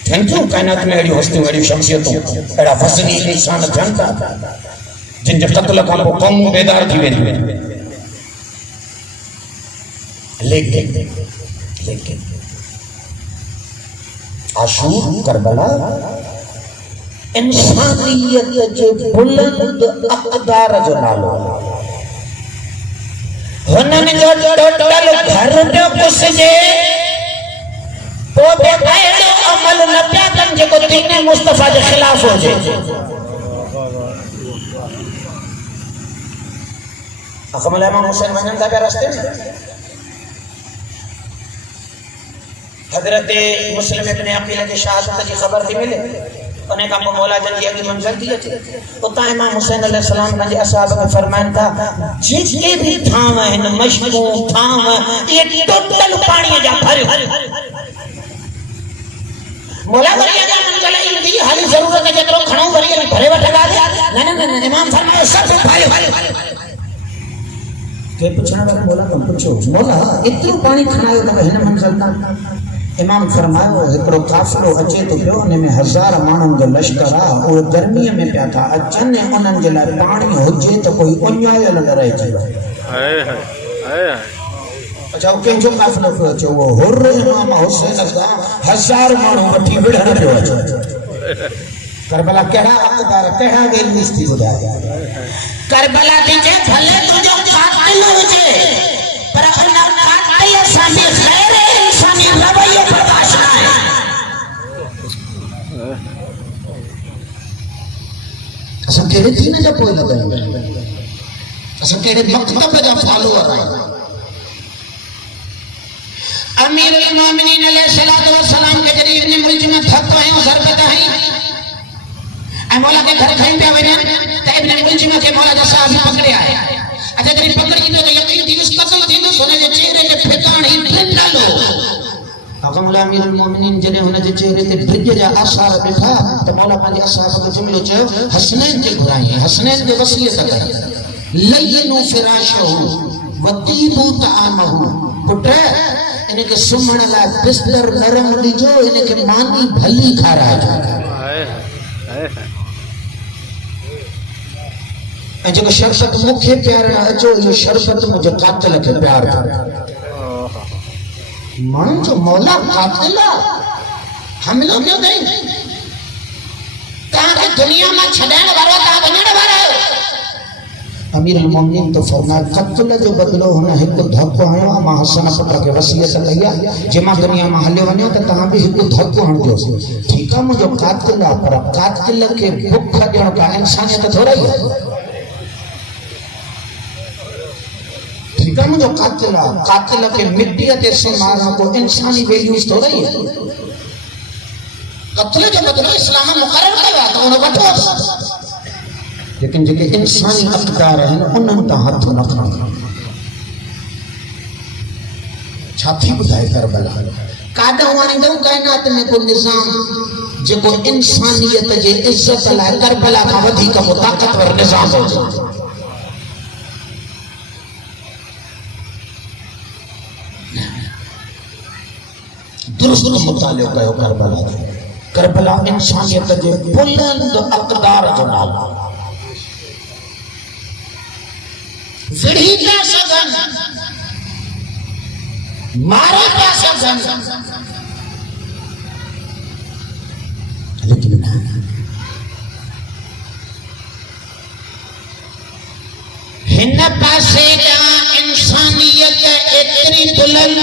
थियनि थियूं काइनात में अहिड़ियूं हस्तियूं, अहिड़ियूं शख़्सियतूं, अहिड़ा वज़नी इंसान थियनि था जिन जे क़त्ल खां पोइ क़ौमूं बेदार थी वेंदियूं आहिनि। लेकिन आशूर करबला इंसानियत जे बुलंद अक़दार जो नालो। हुननि जो टोटल घर पियो कुसजे, पोइ बि अहिड़ो अमल न पिया कनि जेको दीन मुस्तफ़ा जे ख़िलाफ़ हुजे। अक़मल इमाम हुसैन वञनि था पिया रस्ते में, हज़रत मुस्लिम इब्न अक़ील जी शहादत जी ख़बर थी मिले। उन खां पोइ मौला जन जी अॻी मंज़िल थी अचे। उतां इमाम हुसैन अलैहिस्सलाम पंहिंजे असहाब खे फरमाइनि था, जेके बि थांव आहिनि, मशकूं थांव, इहे टोटल पाणीअ जा भरियो। मौला वरी अॻियां मंज़िल ईंदी, हाली ज़रूरत जेतिरो खणो वरी भरे वठंदासीं। न इमाम फरमायो सभु भरियो। के पुछण वारा मौला खां पुछो, मौला एतिरो पाणी खणायो अथव हिन मंज़िल तां? इमाम फरमायो हिकिड़ो काफ़िलो अचे तो पियो, उन में 1000 माण्हुनि जो लश्कर आहे, उहे गर्मीअ में पिया था अचनि, उन्हनि जे लाइ पाणी हुजे त कोई उञायल न रहिजी वञे। अच्छा, वो कंहिंजो काफ़िलो पियो अचे? उहो हुर इमाम हुसैन सां 1000 माण्हू वठी विढ़ण पियो अचे। करबला कहिड़ा अक़दार, कहिड़ा वेल्यूज़ थी ॿुधाए। करबला थी चए भले तुंहिंजो कातिल हुजे, पर उन कातिल सां बि ग़ैर इंसानी रवैयो बर्दाश्त न आहे। असां कहिड़े दीन जा पोइ लॻायूं, असां कहिड़े मकतब जा फॉलोअर आहियूं। अमीरुल मोमिनीन अलैहिस्सलातु वस्सलाम के जरिए इब्न मुलजिम थक आयो ज़रबत है मौला के घर खड़ी पे वने त इब्न मुलजिम के मौला जा साहब पकड़े आए अच्छा जरी पकड़ी तो यकीन थी उस कत्ल थी तो सोने जे चेहरे के ठिकाण ही प्रिंट डालो अगमला अमीरुल मोमिनीन जने हुन जे चेहरे ते ब्रिज जा आसार बैठा तो मौला पानी असहाब के जुमलो चयो हसनैन के घुराई हसनैन के वसीयत कई लयनु फिराशहु वतीबु तामहु पुट इनके सुमण ला बिस्तर नरम दीजो इनके मानी भली खाराजो जो शरबत मुखे प्यार अचो ये शरबत मुझे कातिल के प्यार मन जो मौला कातिल हम लोग क्यों नहीं कहां के दुनिया में छड़ाने वाला ता बनने वाला अमीरुल मोमिनीन तो फरमाया कत्ल जो बदलो हुन एक धक्को हयो मां हसन पुट के वसीयत कया जेमा दुनिया में हले वने त तहां भी एक धक्को हणजो ठीक है मुझे कातिल पर कातिल के भूख देण का इंसानियत थोड़ा ही ठीक है मुझे कातिल के मिट्टी ते से मारना को इंसानी वैल्यूज थोड़ा ही कत्ल जो बदलो इस्लाम में मुकर्रर कया तो उन वठो लेकिन जेके इंसानी अक़दार हैं उन्हनि तां हथ न खणो छा थी ॿुधाए करबला काॾों आणींदो काइनात में को निज़ाम जेको इंसानियत जे इज़्ज़त लाइ करबला खां वधीक को ताक़तवर निज़ाम हुजे दुरुस्त मुतालियो कयो करबला इंसानियत जे बुलंद अक़दार जो नालो विढ़ी पिया सघन मारे पिया सघन लेकिन हिन पासे इंसानियत एतरी बुलंद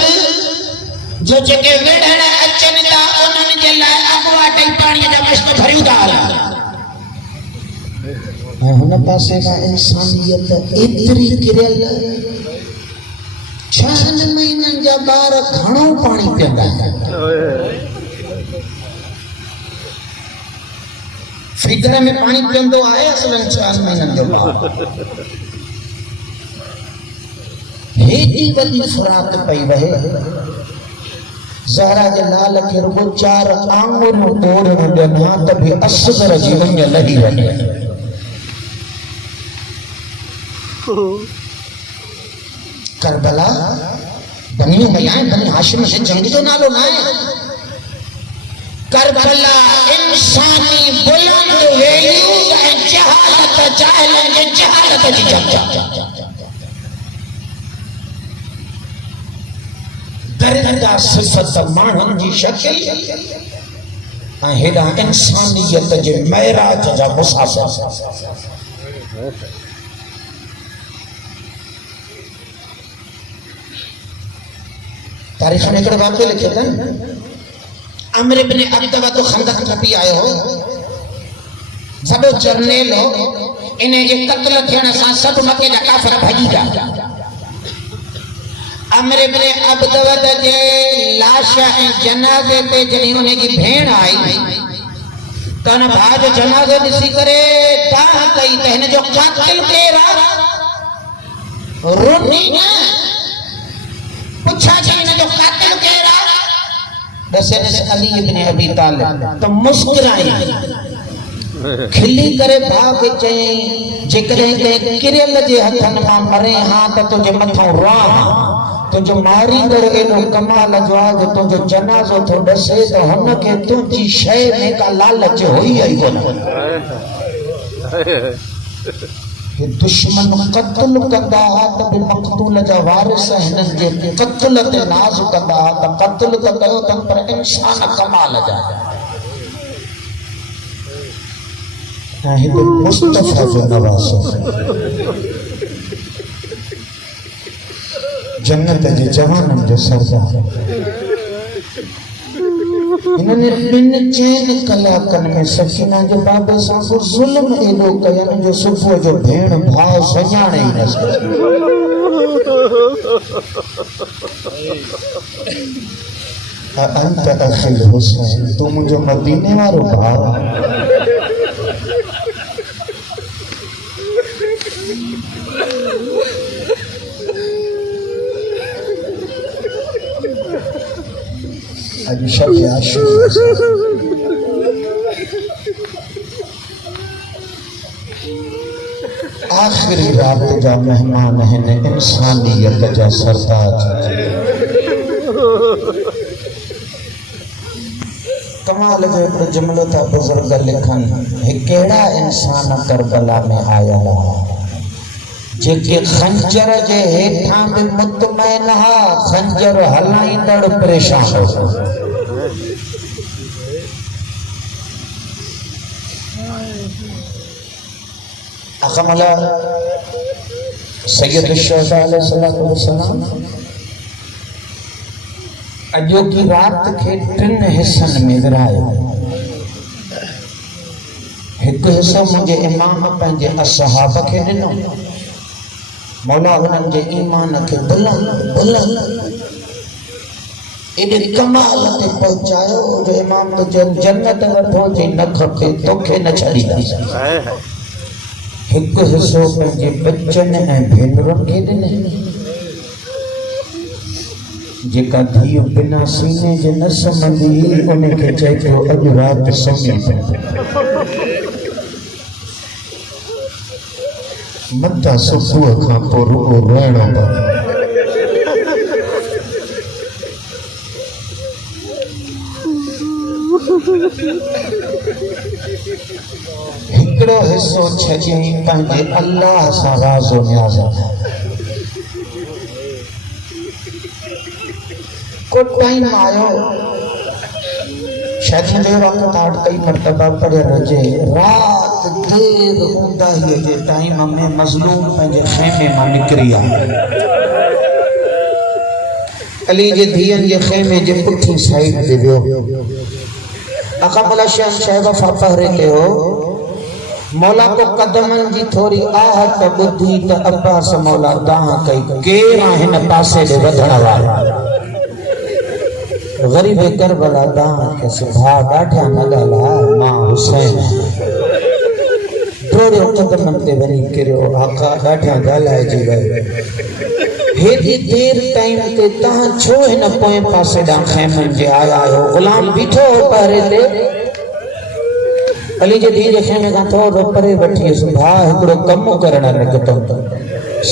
जो जेके विढ़ण अचनि था उन्हनि जे लाइ अॻुवा टई पाणीअ जा मश्क भरियूं था हलनि हुन पासे का इंसानियत एतरी किरियल 6 महीननि जा ॿार घणो पाणी पीअंदा फिदर में पानी पीअंदो आहे असलन 6 महीननि जो ॿार हेॾी वॾी फुरात पई वहे ज़हरा जे लाल खे रुगो 4 आङुरियूं तोड़ण ॾिना त बि असगर जी उंग लही वञे करबला बनी उमैया बनी हाशिम से जंग जो नालो ना है करबला इंसानी बुलंद वैल्यूज ऐं जहालत जाहिलन जे जहालत जी चर्चा दरिंदा सिफ़त माण्हुनि जी शकिल ऐं हेॾा इंसानियत जे महराज जा मुसाफ़िर तारीख़ में हिकिड़ो वाक़ियो लिखियो अथनि अमर इब्न अब्दवा तो खंदक टपी आयो हो वॾो जर्नेल हो इन जे क़त्ल थियण सां सभु मके जा काफ़िर भॼी विया अमर इब्न अब्दवा जे लाश ऐं जनाज़े ते जॾहिं उन जी भेण आई त हुन भाउ जो जनाज़ो ॾिसी करे दाह कई त हिन जो कातिल केरु आहे रोनी न पुछा इन जो कातिल केरु आहे दसनस अली इब्न अबी तालिब तो मुस्कुराई खिली करे भाउ खे चयईं जेकॾहिं कंहिं किरियल जे हथनि मां मरे हा त तुंहिंजे मथां रोआ तुंहिंजो मारींदड़ एॾो कमाल जो आहे जो तुंहिंजो जनाज़ो थो ॾसे त हुनखे तुंहिंजी शइ में का लालच हुई आई कोन दुश्मन कत्ल कंदा त बि मक़तूल जा वारिस हिननि जे कत्ल ते नाज़ कंदा त कत्ल त कयो अथनि पर इंसान कमाल जा ऐं हिकु मुस्तफ़ा जो नवाज़ो जन्नत जे जवाननि जो सरदार इन्होंने 2 कलाकनि में सकीना जे बाबे सां को ज़ुल्म एॾो कयनि जो सुबुह जो भेण भाउ सुञाणे ई न अंत अखिल हुसैन तू मुंहिंजो मदीने वारो भाउ अॼु शब आशूरा आखिरी रात जा मेहमान हैं इंसानियत जा सरताज। कमाल जो हिकिड़ो जुमिलो था बुज़ुर्ग लिखनि, कहिड़ा इंसान करबला में आयल हुआ जेके खंजर जे हेठां बि मुतमइन हा, खंजर हलाईंदड़ परेशान हो। अकमला सैयद शुहदा अलैहिस्सलातु वस्सलाम अॼोकी रात खे 3 हिस्सनि में विरायो। हिकु हिस्सो मुंहिंजे इमाम पंहिंजे असहाब खे ॾिनो, मौला उन्हनि जे ईमान खे बुलंद बुलंद एॾे कमाल ते पहुचायो जो इमाम तुंहिंजे जन्नत वठो जे न खपे तोखे न छॾींदासीं। हिकु हिस्सो पंहिंजे बच्चनि ऐं भेनरुनि खे ॾिनई, जेका धीउ बिना सीने जे न सुम्हंदी उनखे चए पियो अॼु राति सुम्ही पए। मता सुबुह खां पोइ रुॻो रोइणो पियो। हिकिड़ो हिस्सो छॾियईं पंहिंजे अल्लाह सां राज़ो न्याज़। को टाइम आयो शायद मुझे वक्त 8 कई मरतबा पढ़ियल हुजे, रात देर हूंदा ही जे टाइम में मज़लूम पंहिंजे खेमे मां निकिरी आयो। अली जे धीअनि जे खेमे जे पुठी साइड ते वियो। अक़मला शहंशाह वफ़ा पहरे ते हो। मौला को कदमनि जी थोरी आहट ॿुधी त अब्बास मौला दाह कई, केरु हिन पासे ॾे वधण वारा? गरीब करबला दाह के सुभा ॾाढा न ॻाल्हाए, मां हुसैन थोड़े कदमनि ते वरी किरियो। आका ॾाढा ॻाल्हाइजी वियो, हेॾी देर टाइम ते तव्हां छो हिन पोएं पासे ॾांहुं खेमनि जे आया आहियो? ग़ुलाम बीठो हो पहरे ते। अली जे धीउ जे खेमे खां थोरो परे वठी वियुसि। भाउ हिकिड़ो कमु करणु निकितो,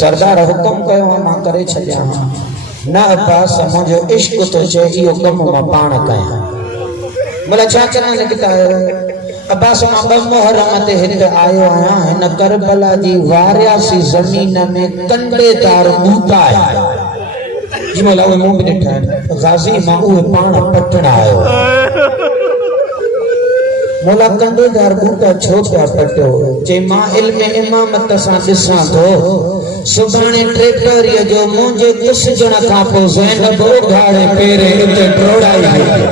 सरदार हुकुम कयो मां करे छॾियां। न अब्बास मुंहिंजो इश्क तो चए इहो कमु मां पाण कयां। भला छा करणु निकिता आहियो? अब्बास मां 2 मुहर्रम ते हिते आयो आहियां। हिन करबला जी वारियासी ज़मीन में कंडेदार बूटा आया जी, मौला उहे मूं बि ॾिठा आहिनि। ग़ाज़ी मां उहे पाण पटण आयो। मौला कंडेदार बूटा छो पिया पटियो? जे मां इल्म इमामत सां ॾिसां थो, सुभाणे 3 जो मुंहिंजे कुसजण खां पोइ ज़ैनब ओघाड़े पेरे हिते ड्रोड़ाई हुई।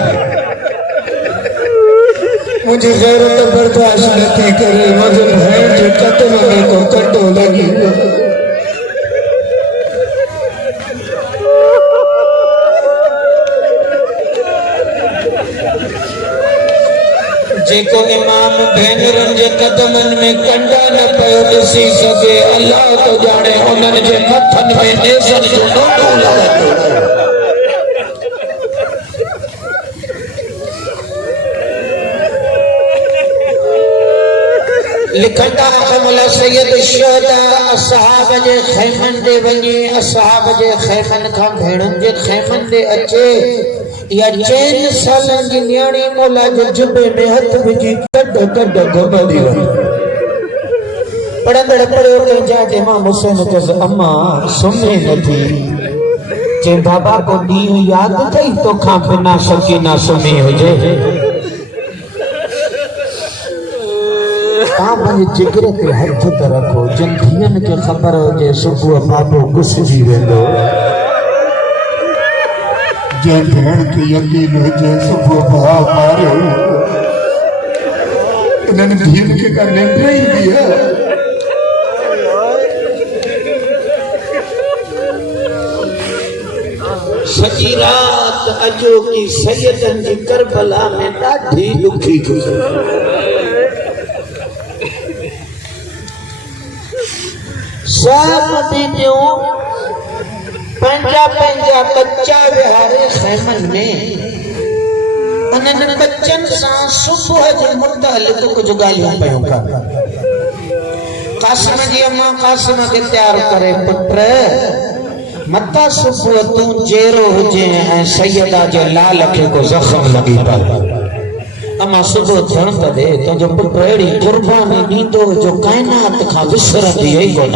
मुझे गैरत बर्दाश्त नथी करे, मुझे भेण जे कदम में को कंडो लगी। जेको इमाम भेनरुनि जे कदमनि में कंडा न पियो ॾिसी सघे, अल्लाह तो ॼाणे उन्हनि जे मथनि में नेज़नि जो नोटो लॻंदो। लिखंदा अक़मला सैयद शुहदा असहाब जे खेमनि ते वञी, असहाब जे खेमनि खां भेणुनि जे खेमनि ते अचे। या 4 सालनि जी न्याणी मौला जे जुबे में हथ विझी कॾ घुमंदी वई। पढ़ंदड़ पढ़ियो कंहिंजा इमाम हुसैन चयसि, अम्मा सुम्हे नथी? चई बाबा को ॾींहुं यादि अथई तोखां बिना सकीना सुम्ही हुजे? तव्हां पंहिंजे जिगर ते हथ त रखो, जिन धीअनि खे ख़बर हुजे सुबुह बाबो घुसिजी वेंदो, जंहिं भेण खे यकीन हुजे सुबुह भाउ मारियो, उन्हनि धीअनि खे का निंड ईंदी आहे? सॼी रात अॼोकी सैयदनि जी करबला में ॾाढी ॾुखी गुज़री। सब बीबियूं पंहिंजा पंहिंजा कच्चा विहारे खेमनि में उन्हनि बच्चनि सां सुबुह जे मुतअलिक़ कुझु ॻाल्हियूं पियूं कनि। क़ासिम जी अम्मा क़ासिम खे तयारु करे पुट मता सुबुह तूं जेरो हुजे ऐं सैयदा जे लाल खे को ज़ख़्म लॻी पए। अम्मा सुबुह थियण त दे, तुंहिंजो पुट अहिड़ी क़ुर्बानी ॾींदो जो काइनात खां विसरंदी ई कोन।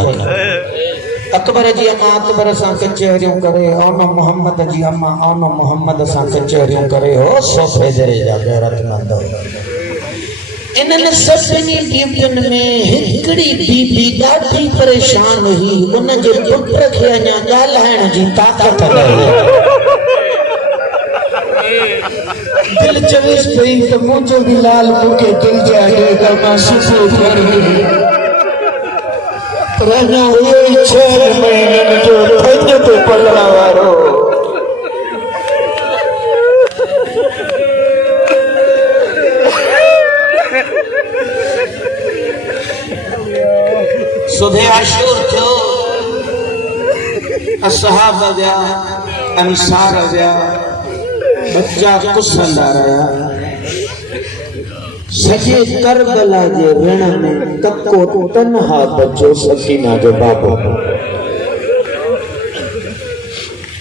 अकबर जी अम्मा अकबर सां कचहरियूं करे, औन मोहम्मद जी अम्मा औन मोहम्मद सां कचहरियूं करे, हो सोफे दरे जा गैरतमंद। इन्हनि सभिनी बीबियुनि में हिकिड़ी बीबी ॾाढी परेशान हुई, उन जे पुट खे अञा ॻाल्हाइण जी ताक़त न हुई। दिल चवेसि पई त मुंहिंजो बि लाल मूंखे दिल जाॻे त मां सुबुह थियण हुई, पर अञा उहो ई 6 महीननि जो थधि ते पलण वारो। सुबह आशूर थियो, असहाब विया, अंसार विया, बच्चा कुसंदा रहा। सॼे करबला जे रण में तको तन्हा बचो सकीना जो बाबो।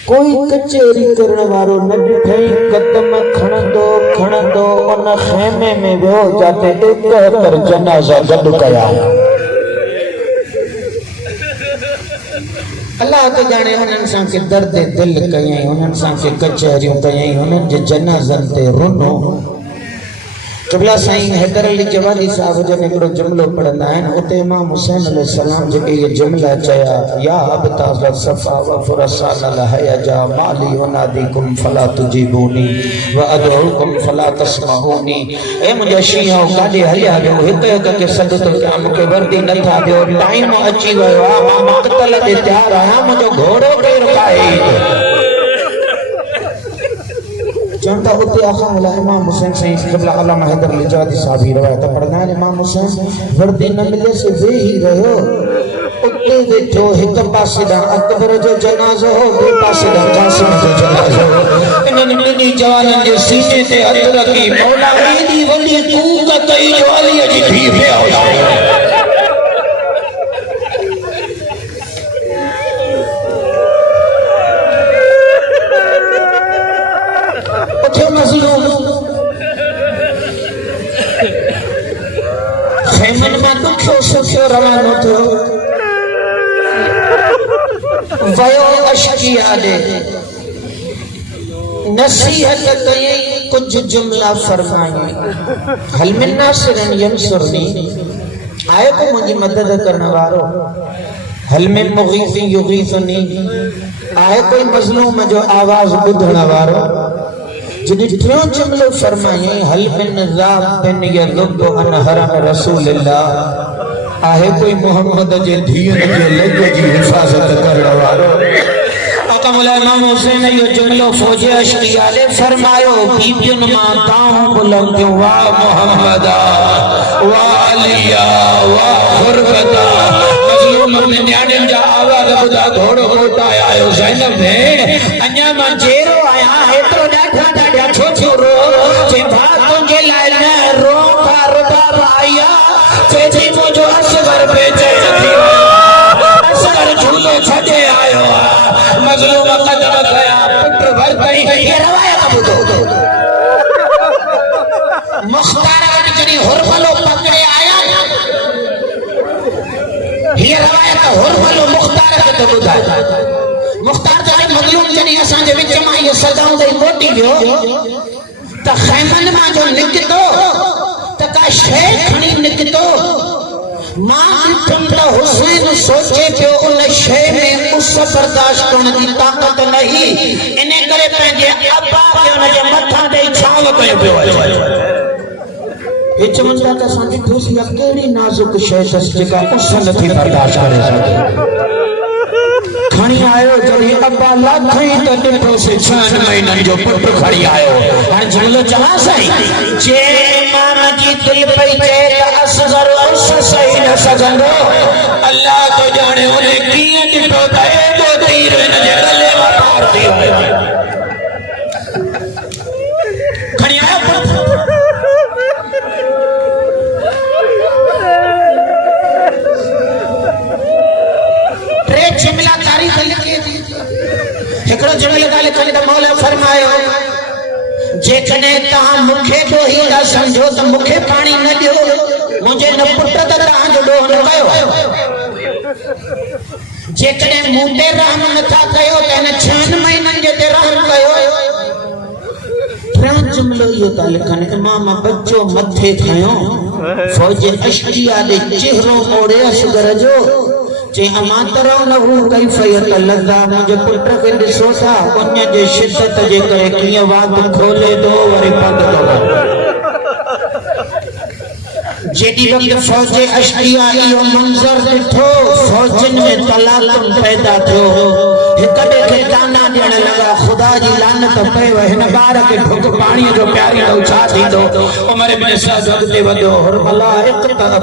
कोई कचहरी करण वारो न ॾिठई, कदम खणंदो खणंदो उन खेमे में वियो जाते 71 जनाज़ा गॾु कया। अल्लाह तो जाने उन्हनि सां के दर्द दिल कयई, उन्हनि सां के कचहरियूं कयई, उन्हनि जे जनाज़नि ते रुनो। क़िबला साईं हैदर अली जवाली साहब जन हिकिड़ो जुमिलो पढ़ंदा आहिनि, उते इमाम हुसैन अलैहिस्सलाम जेके इहे जुमिला चया, या अबताज़ सफ़ा व फुरसान अलहयजा माली वनादिकुम फला तुजीबूनी व अदउकुम फला तस्मऊनी। ए मुंहिंजा शींहं काॾे हलिया वियो, हिकु हिकु खे सॾु थो कयां, मूंखे वर्दी नथा ॾियो, टाइम अची वियो आहे, मां मक़तल ते तयारु आहियां, मुंहिंजो घोड़ो केरु पाए। चवंदा उते आखा वाला इमाम हुसैन साईं क़िबला अल्लामा हैदर अली जवादी साहब ही रवायत पढ़ंदा आहिनि। इमाम हुसैन वर्दी न मिले से वेही रहियो, उते वेठो, हिकु पासे ॾांहुं अकबर जो जनाज़ो हो, ॿिए पासे ॾांहुं क़ासिम जो जनाज़ो हो। इन्हनि ॿिन्ही जवाननि जे सीने ते हथ रखी मौला एॾी वॾी कूक कई जो अलीअ जी धीउ पिया खेमन में दुखो सुखो रवानो थियो, वयो अशकिया ॾे नसीहत कयई, कुछ जुमला फरमाई। हल मिन नासिरन यंसुरनी, आए को मुंहिंजी मदद करण वारो। हल मिन मुगीफ़िन युगीफ़ुनी, आए कोई मज़लूम जो आवाज़ ॿुधण वारो। जॾहिं टियों जुमिलो फरमाई, हल मिन ज़ाबिन यज़ुब्बु अन हरम रसूलिल्लाह, आहे कोई मोहम्मद जे धीअनि जे लॻ जी हिफ़ाज़त करण वारो। आका मौला इमाम हुसैन इहो जुमिलो फ़ौज अशकिया ॾे फरमायो, बीबियुनि मां ताऊं बुलंदियूं, वाह मोहम्मदा वाह अलिया वाह ग़ुरबता। मज़लूम में न्याणियुनि जा आवाज़ ॿुधा घोड़ो मोटाए आयो, ज़ैनब भेण अञा मां जेरो आहियां, हेतिरो ॾाढा ॾाढा छो छो रो, जे भाउ तुंहिंजे लाइ न रो का रुबाब आया, चेजी मुंहिंजो असगर बेचे थी असगर झूलो छॾे आयो आहे। मज़लूम कदम कया, पुट वरतई, ये रवायत ॿुधो। मुख़्तार वटि जॾहिं हुरमलो पकड़े आया, हीअ रवायत हुरमलो मुख़्तार खे थो ॿुधाए। मुख़्तार जॾहिं मज़लूम जॾहिं असांजे विच मां इहे सदाऊं ॾेई मोटी वियो, त ख़ैमनि मां जो निकितो त का शइ खणी निकितो। मां ॾिठुमि त हुसैन सोचे पियो उन शइ में उस बर्दाश्त करण जी ताक़त न हुई, इन करे पंहिंजे अब्बा खे उन जे मथां ॾेई छांव कयो पियो आहे। हे चवनि था त असां ॾिठोसीं कहिड़ी नाज़ुक शइ अथसि जेका उस नथी बर्दाश्त करे सघे। खणी आयो जॾहिं अब्बा लाथई त ॾिठोसीं 6 महीननि जो पुटु खणी आयो। हाणे जुमिलो चवां साईं, जे इमाम जी दिलि पई चए त असगर उस सही न सघंदो, अल्लाह तो ॼाणे उन कीअं ॾिठो त एॾो तीर हिन जे गले मां पार थी वियो। खणी आयो ट्रे जुमला तारीफ लिखी एकड़ो जुमलो ॻाल्हि खणी त मौला फरमायो जेकने तहां मुखे ॾोहींदा समझो त मुखे पाणी न ॾियो मुंहिंजे न पुट त तहां जो ॾोह न कयो जेकने मूं ते रहम नथा कयो त हिन 6 महीननि जे ते रहम कयो टियों जुमलो इहो था लिखनि इमाम बच्चो मथे खयो फौज अशरिया दे चेहरो मोड़े असगर जो जे अमा तरह न हू कई फयत लगा मुझे पुट के दिसो था उन जे शिद्दत जे करे किए वात खोले दो वरी बंद दो जेडी वक्त फौज अशरिया इहो मंजर ॾिठो फौजन में तलातम पैदा थियो हिक ॿिए खे ताना ॾियण लगा खुदा जी लानत पयो हिन ॿार खे ढुक पाणी जो प्यारींदो छा थींदो उमर इब्न साद अॻिते वधियो हुरमला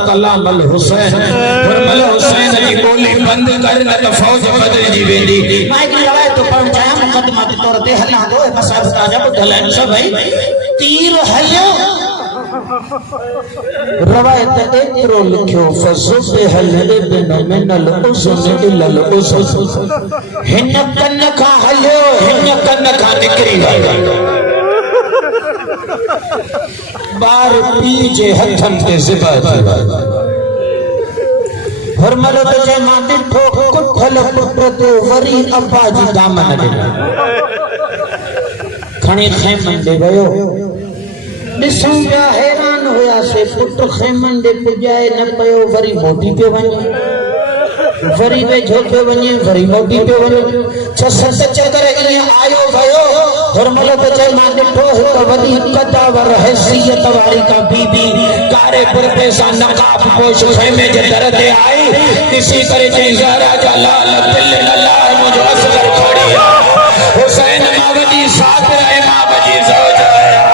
कलाम अल हुसैन हुरमला हुसैन जी ॿोली बंद कर न त फौज बदिलजी वेंदी मां हिकड़ी रवायत तो पढ़ चाहियां मुक़दमा के तौर ते हलां थो मसाब ताजा ॿुधल आहिनि सभई तीर हलियो रवायत एतिरो लिखियो फज़ुबह इब्न मिनल उज़न इलल उज़न हिन कन खां हलियो हिन कन खां निकिरी वियो ॿार पीउ जे हथनि ते ज़िबा थी वियो हुरमल त जे मां ॾिठो कुठल पुट ते वरी अब्बा जी दामन ॾिना खणी खेमन ॾे वियो ॾिसूं पिया हैरान हुयासीं पुट खेमन ॾे पुॼाए न पियो वरी मोटी पियो वञे वरी वेझो पियो वञे वरी मोटी पियो वञे 6-7 चक्कर ईअं आयो वियो हुरमल त चई मां ॾिठो हिक वॾी कदावर हैसियत वारी का बीबी कारे बुरबे सां नकाब पोश खेमे जे दर ते आई ॾिसी करे चई ज़हरा जा लाल दिल अल्लाह मुंहिंजो असगर खड़ी हुसैन मां वॾी साबिर ऐं मां वॾी ज़ौज आया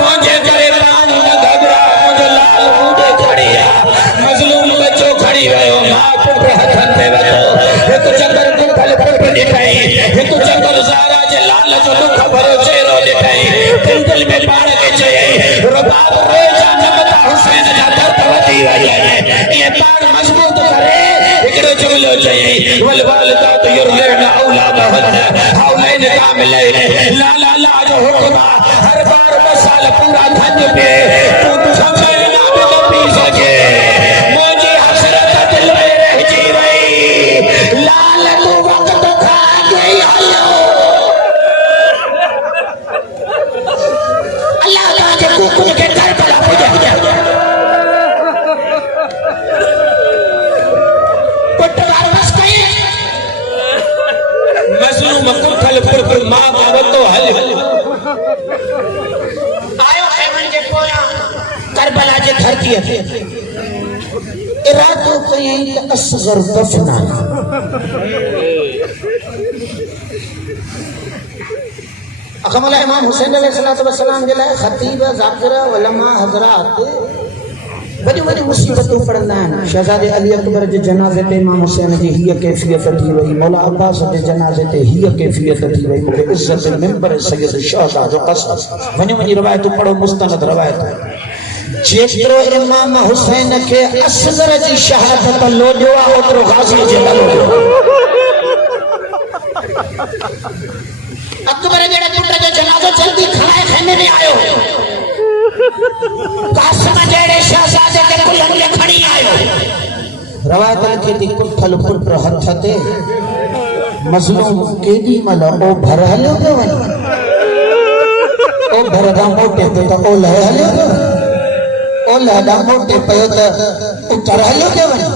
मुझे करे पानी न घबरा मुझे लाल बूढ़े खड़ी मजलूम बच्चो खड़ी वयो मां पुट हथन पे वतो एक चक्कर गुठल पुट ॾिठई एक चक्कर ज़हरा जे लाल जो दुख भरो चेहरो ॾिठई दिल में पाण के चई रुबाब रे जा नमता हुसैन जा दर्द वधी वई ये पाण मजबूत करे हिकड़ो जुमलो चई वल वालिदात युरलिन औलादहन हौलैन कामिलैन ला ला ला जो हुक्म हर बार साल पूरा धन पे तू समय ना भी न पी सके मुझे हसरत दिल में रह जी वही लाल तू वक्त खा गई आयो अल्लाह ताला के कुकुर के घर पर पूजा पुटवार बस कई मजलूम कुठल पुर मां बावतो हल करबला जे धरती ते इरादो कयई त असगर दफना अकमल इमाम हुसैन अलैहिस्सलातु वस्सलाम जे लाइ खतीब ज़ाकिर उलमा हज़रात वॾी वॾी मुसीबतूं पढ़ंदा आहिनि शहज़ादे अली अकबर जे जनाज़े ते इमाम हुसैन जी हीअ कैफ़ियत थी वई मौला अब्बास जे जनाज़े ते हीअ कैफ़ियत थी वई मूंखे इज़्ज़त मिंबर सैयद शहज़ा जो क़सम वञी वञी रवायतूं पढ़ो मुस्तनद रवायत जेतिरो इमाम हुसैन के असगर जी शहादत लोॾियो आहे ओतिरो गाज़ी जे न लोॾियो अकबर जहिड़े पुट जो जनाज़ो जल्दी खणाए खेमे में आयो कासिम जहिड़े शहज़ादे खे कुल्हनि खे खणी आयो रवायत लिखे थी कुठल पुट हथ ते मज़लूम केॾी महिल ओ भर हलियो पियो वञे ओ भर खां मोटे पियो त ओलह हलियो पियो ओलह ॾांहुं मोटे पियो त उतर हलियो पियो वञे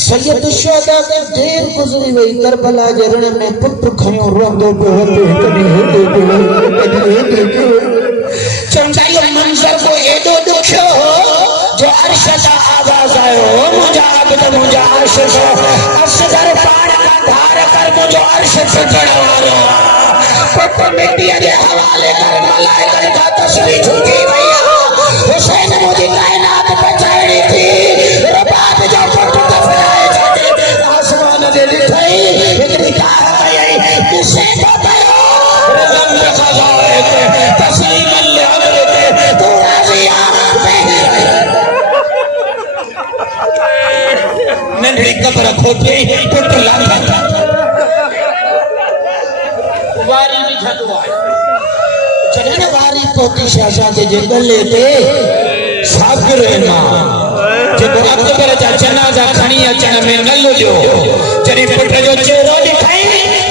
सैयद शहदा के देर गुज़री वई करबला जे रण में पुट खयो रोंदो पियो हुते कॾहिं हेॾे पियो कॾहिं हेॾे पियो चवंदा इहो मंज़र को एॾो ॾुखियो हो जो अर्श तां आवाज़ आयो मुंहिंजा अब्द मुंहिंजा अर्श असगर पाण खां धार कर मुंहिंजो अर्श टुटण वारो पुट मिटीअ जे हवाले कर मलाइकनि खां तस्वीर झुकी वई हुसैन मुंहिंजी काइनात बचाइणी थी रबाब जो पुट दफ़नाए छॾे आसमान ते ॾिठई हिकिड़ी कार कयई ॾिसे थो पियो रज़म ख़ज़ाए ते तस्लीम हिकड़ी कबर खोटे पुट लाथा वारी भी छटवा जने वारी पोती शहजादे जे गले ते साबिर ना जेको अकबर जा जनाजा खणी अचण में न लुलियो जने पुट जो चेहरो दिखाई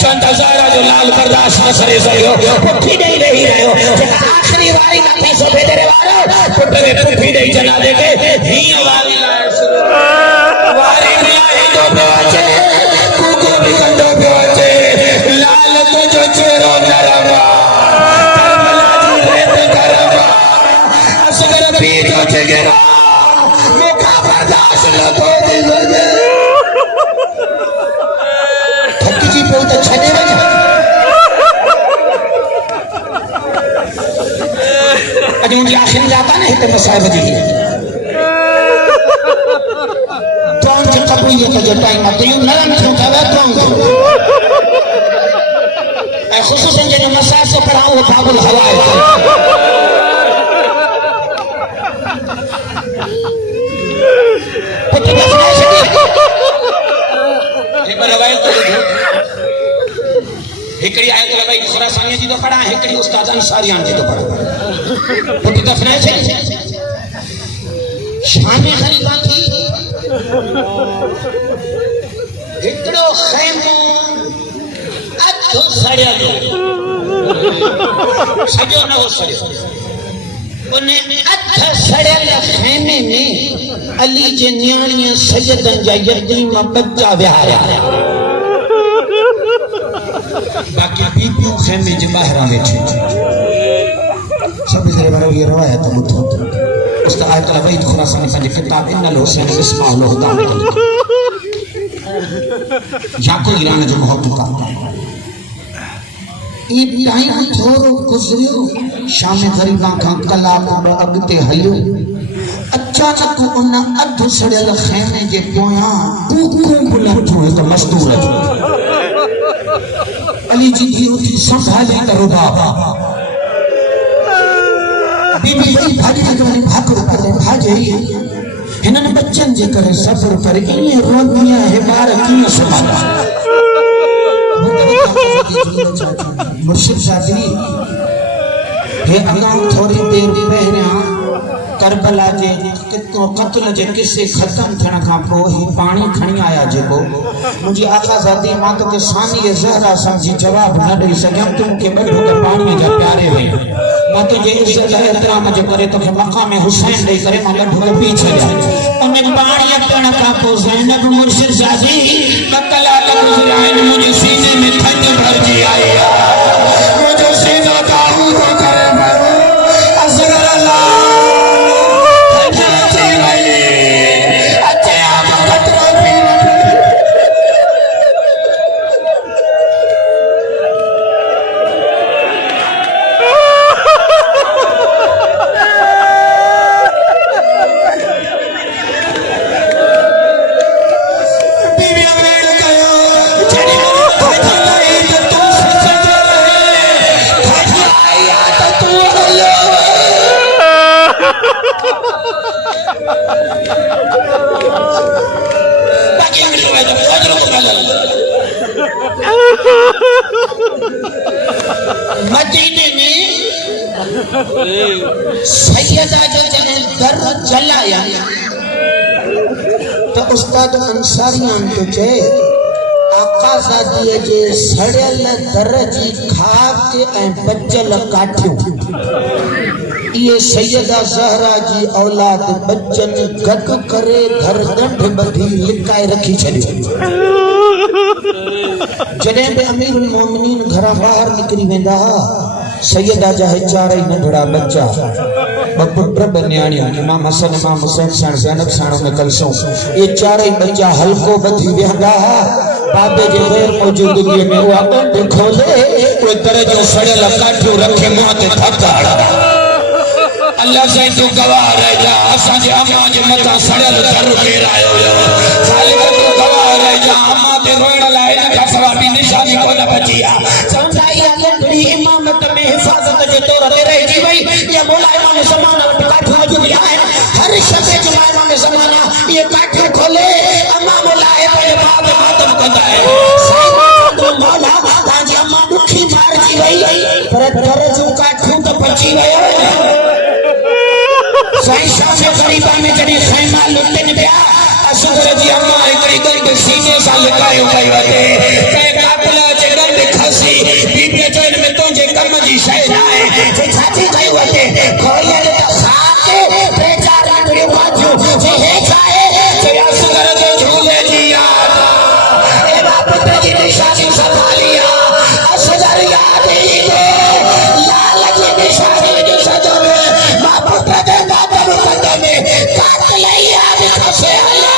चंद हज़ारा जो लाल बर्दाश्त न करे सघियो पुठी ॾेई रही रहियो जेका आखिरी वारी नथी सोभे तेरे वारो पुट खे पुठी ॾेई जनाजे खे हीअं वारी लाए शुरू वारी मिलाईंदो पियो अचे कूको बि कंदो पियो अचे लाल तुंहिंजो चेहरो नरम करबला जी रेत गरम असगर पीर जो चेहरो मूंखां बर्दाश्त नथो थी सघे थकिजी पियो त छॾे वञ अॼु मुंहिंजी आख़िरी रात आहे न हिते मसाइब जी तव्हां जे क़बूलियत जो टाइम आहे तूं नरम थियो अथव ऐं ख़ुशूसन जेके मसाइब से पढ़ाऊं उहो बाबुल हवा आहे पुट बसने छॾी हिकु रवायत तो हिकड़ी आयत लगाई दूसरा साईं जी तो पढ़ा हिकड़ी उस्ताद अंसारियान जी तो पढ़ा पुट दफना छे शान खलीफा थी हिकड़ो खैमो अधो सड़ियो सजो न हो सड़ियो उन्हें अध सड़ियल खैमे में अली जे न्याणीअ सैयदन जा यतीम बच्चा विहारिया बाकी बीबियों खेमे जे बाहर वेठी सब इधर वारो ये रवायत बुद्धो उस्ताद आयत अलबैत खुरासानी पंहिंजे किताब इन्नल हुसैन इस्माउल हुदा याकूब ईरान जो मौत का ई टाइम थोरो गुज़रियो शाम ग़रीबा खां कलाक अॻिते हलियो अचानक उन अध सड़ियल खेमे जे पोयां कूकू बुलंदो हिकु मज़दूर अली जी धी उठी संभाले त रुबाब बीबी वही भाॼी जे करे भाकुर करे भाॼे हिननि बच्चनि जे करे सफ़र करे ईअं रोंदी आहे हे ॿार कीअं सुम्हंदा मुर्शिद शादी हे अगां थोड़ी देर पहिरियां करबला जे कत्ल जे किस्से खत्म थियण खां पोइ ही पाणी खणी आया जेको मुंहिंजी आकाज़ादी मां तोखे सानी ज़हरा समझी जवाब न ॾेई सघियमि तूं मूंखे ॿ ढुक पाणीअ जा प्यारे वई मां तुंहिंजे इज़त एतिराम जे करे तोखे मक़ाम हुसैन ॾेई करे मां ॿ ढुक पी छॾिया उन पाणीअ पीअण खां पोइ ज़ैनब मुर्शिद शादी 2 कलाक गुज़रिया आहिनि मुंहिंजे सीने में थधि भरिजी आई आहे मुंहिंजो सीनो दाऊद करे भरियो असगर अल्लाह मदीने में सैयदा जो जने दर जलाया तो उस्ताद अंसारियान तो चे आकाज़ादी जे सड़ियल दर जी खाक ऐं बचल काठियूं ये सैयदा ज़हरा जी औलाद बच्चन गॾु करे धरगंढ बधी लिकाए रखी छॾियो जॾहिं बि अमीरुल मोमिनीन घरां ॿाहिरि निकिरी वेंदा सैयदा जा चारई नंढड़ा बच्चा ॿ पुट ॿ न्याणियूं इमाम हसन इमाम हुसैन साण ज़ैनब साण उन कलसूं ये चारई बच्चा हल्को ॿधी वेहंदा बाबे जे गैर मौजूदगी में उहा ॻंढ खोले कोई तरह जो सड़ियल काठियूं रखे मुंहं ते थप्पड़ अल्लाह से तू गवाह रह जा असां जे अम्मा जे मथां सड़ियल दर फेरायो ज़ालिम तू गवाह रह जा अम्मा ते रोइण लाइ इन खां सवाइ ॿी निशानी कोन बची आहे चवंदा इहा नंढड़ी इमामत में हिफ़ाज़त जे तौर ते रहिजी वई या मौला इमाम ज़माना वटि काठियूं मौजूद आहिनि हर शबे जुमा इमाम ज़माना इहे काठियूं खोले अम्मा मौला वदा है साईं तो मौला ताजी अम्मा दुखी मार जी वई पर जो काठू तो बची वयो साईं शाह गरीबा में जने खैमा लुटन पिया असुर जी अम्मा एकड़ी गंद सीने सा लकायो पई वदे के कातला जे गंद खसी बीबी चैन में तो जे कम जी शय ना है जे छाती कई वदे खोया ने खाके बेचारा गुरु बाजू जे है चाहे जे असुर जे झूले जी याद ए बाप तेरी निशानी संभालिया असुर याद ही दे लाल की निशानी जो सजो में बाप तेरे बाप मुकद्दमे काट लई याद खसे अल्लाह